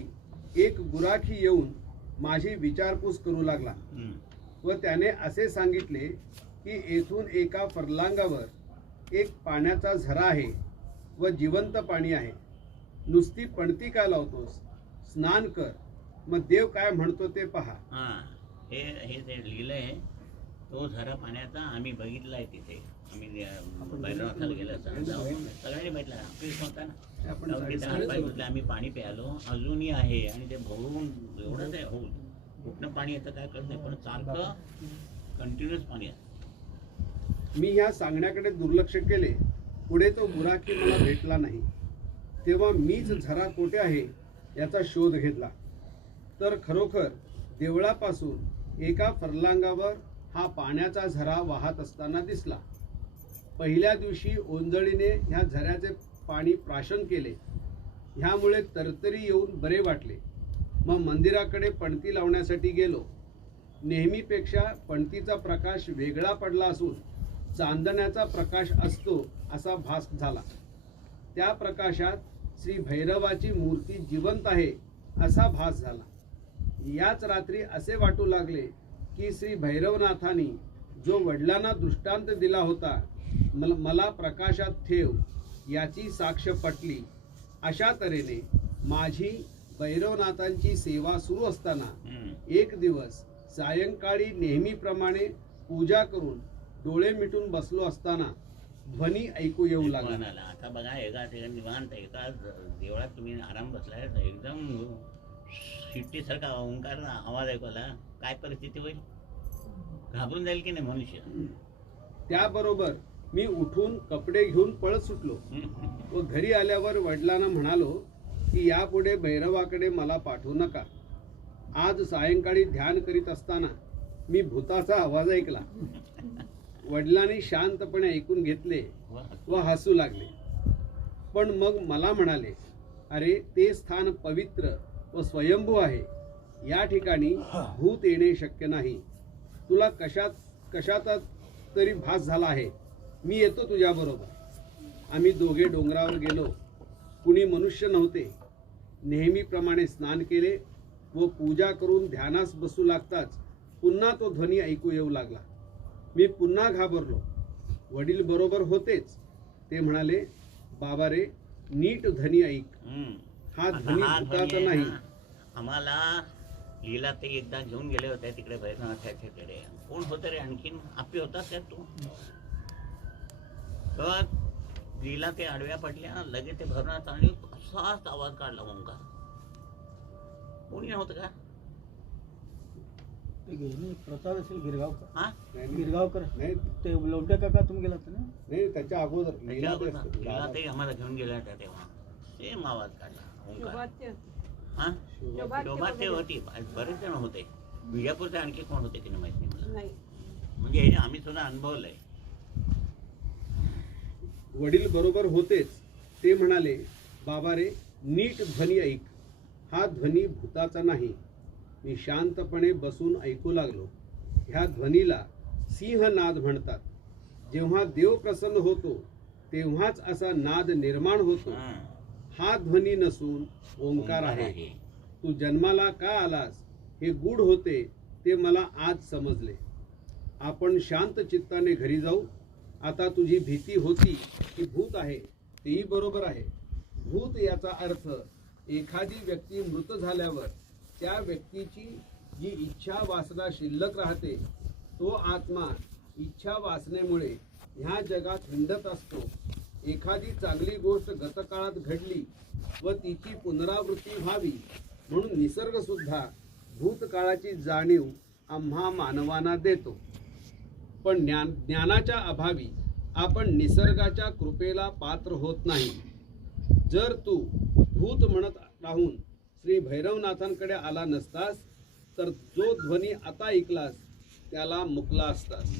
एक गुराखी येऊन माझी विचारपूस करू लागला व त्याने असे सांगितले की येथून एका फरलांगावर एक पाण्याचा झरा आहे व जिवंत पाणी आहे. नुसती पणती काय लावतोस, स्नान कर, मग देव काय म्हणतो ते पहा. हे ते लिहिलंय. तो झरा पाण्याचा आम्ही बघितलाय तिथे. आम्ही भैरवनाथाला गेलो सगळ्यांनी बघितला. कृष्ण होता ना, हात पाय धुतले, आम्ही पाणी प्यालो. अजूनही आहे आणि ते भरून एवढंच आहे. हो कुठनं पाणी येतं काय कळत नाही पण सारखं कंटिन्युअस पाणी आहे. मी ह्या सांगण्याकडे दुर्लक्ष केले. पुढे तो गुराखी मला भेटला नाही. तेव्हा मीच झरा कोठे आहे याचा शोध घेतला तर खरोखर देवळापासून एका फरलांगावर हा पाण्याचा झरा वाहत असताना दिसला. पहिल्या दिवशी ओंजळीने ह्या झऱ्याचे पाणी प्राशन केले. ह्यामुळे तरतरी येऊन बरे वाटले. मग मंदिराकडे पणती लावण्यासाठी गेलो. नेहमीपेक्षा पणतीचा प्रकाश वेगळा पडला असून चांदण्याचा प्रकाश असतो असा भास झाला. त्या प्रकाशात श्री भैरवाची मूर्ती जिवंत आहे असा भास झाला. याच रात्री असे वाटू लागले की श्री भैरवनाथांनी जो वडिलांना दृष्टांत दिला होता मला प्रकाशात ठेव याची साक्ष पटली. अशा तऱ्हेने माझी भैरवनाथांची सेवा सुरू असताना हम्म. एक दिवस सायंकाळी नेहमीप्रमाणे पूजा करून डोळे मिटून बसलो असताना ध्वनी ऐकू येऊ लागला. कोणाला? आता बघा, एका ठिकाणी निवांत एका देवळात तुम्ही आराम बसलाय, एकदम शिट्टीसारखा ओंकार आवाज ऐकवला, काय परिस्थिती होईल? घाबरून जाईल की नाही मनुष्य? त्याबरोबर मी उठून कपडे घेऊन पळत सुटलो व घरी आल्यावर वडिलांना म्हणालो की यापुढे भैरवाकडे मला पाठवू नका. आज सायंकाळी ध्यान करीत असताना मी भूताचा आवाज ऐकला. वडिलांनी शांतपणे ऐकून घेतले व हसू लागले. पण मग मला म्हणाले, अरे ते स्थान पवित्र व स्वयंभू आहे. या ठिकाणी भूत येणे शक्य नाही. तुला कशात तरी भास झाला आहे. मी येतो तुझ्या बरोबर. आम्ही दोघे डोंगरावर गेलो. कुणी मनुष्य नव्हते. नेहमीप्रमाणे स्नान केले व पूजा करून ध्यानास बसू लागताच पुन्हा तो ध्वनी ऐकू येऊ लागला. मी पुन्हा घाबरलो. वडील बरोबर होतेच. ते म्हणाले, बाबा रे, नीट ध्वनी ऐक. हा ध्वनी भूताचा नाही. आम्हाला लीला ते एकदा घेऊन गेले होते तिकडे भैरवनाथाच्याकडे. कोण होतं रे आणखीन? आपली होता त्यात तू? तर लीला ते आडव्या पडल्या, लगेच ते भैरवनाथ आणि असाच आवाज काढला ओंकार. कोणी नव्हतं का? ते गेले प्रसाद असेल गिरगावकर. हा, गिरगावकर नाही ते लोंढे काका तुम्ही गेलात ना? नाही, त्याच्या अगोदर त्याच्या अगोदर लीला ते आम्हाला घेऊन गेल्या होत्या तेव्हा सेम आवाज काढला ओंकार. हा, शोभाते होती, बरेच जण होते. विजापूरचे आणखी कोण होते की नाही माहित नाही मला. म्हणजे हे आम्ही सुद्धा अनुभवलंय. वडील बरोबर होतेच. ते म्हणाले, बाबा रे, नीट ध्वनी ऐक. हा ध्वनी भूताचा नाही. मी शांतपणे बसून ऐकू लागलो. ह्या ध्वनीला सिंहनाद म्हणतात. जेव्हा देव प्रसन्न होतो तेव्हाच असा नाद निर्माण होतो. हा, हा ध्वनी नसून ओंकार आहे. तू जन्माला का आलास हे गूढ होते ते मला आज समजले. आपण शांत चित्ताने घरी जाऊ. आता तुझी भीती होती की भूत आहे, तेही बरोबर आहे. भूत याचा अर्थ एखादी व्यक्ती मृत झाल्यावर त्या व्यक्तीची जी इच्छा वासना शिल्लक राहते तो आत्मा इच्छा वासनेमुळे ह्या जगात हिंडत असतो. एखादी चांगली गोष्ट गतकाळात घडली व तिची पुनरावृत्ती व्हावी म्हणून निसर्ग सुद्धा भूतकाळाची जाणीव आम्हा मानवांना देतो. पण ज्ञानाच्या अभावी आपण निसर्गाच्या कृपेला पात्र होत नाही. जर तू भूत म्हणत राहून श्री भैरवनाथांकडे आला नसतास तर जो ध्वनी आता ऐकलास त्याला मुकला असतास.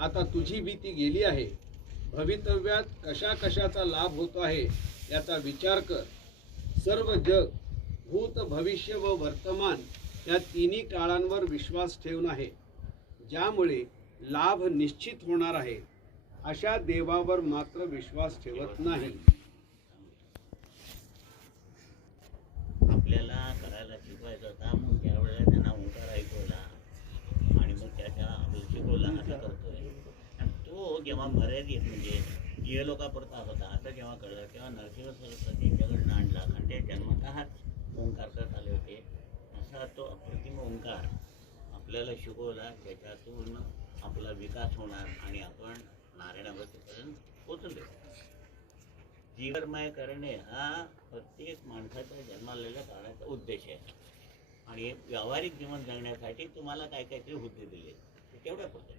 आता तुझी भीती गेली आहे. भवितव्यात कशाचा लाभ होतो आहे याचा विचार कर. सर्व जग भूत, भविष्य व वर्तमान या तिन्ही काळांवर विश्वास ठेवून आहे. ज्यामुळे लाभ निश्चित होणार आहे अशा देवावर मात्र विश्वास ठेवत नाही. आपल्याला करायला शिकवायचं होता, मग त्यावेळेला त्यांना ओंकार ऐकवला आणि मग त्याच्या शिकवला असं करतोय. आणि तो जेव्हा मर्यादित म्हणजे ये लोकापुरता होता असं जेव्हा कळलं तेव्हा नरसिंह सरस्वती त्यांच्याकडनं आणला आणि ते जन्मतःच ओंकार करत आले होते. असा तो अप्रतिम ओंकार आपल्याला शिकवला. त्याच्यातून आपला विकास होणार आणि आपण नारायणावरतीपर्यंत पोचले. जीवनमय करणे हा प्रत्येक माणसाच्या जन्मालेल्या काळाचा उद्देश आहे. आणि व्यावहारिक जीवन जगण्यासाठी तुम्हाला काय काहीतरी बुद्धी दिली तेवढ्या पुरतं.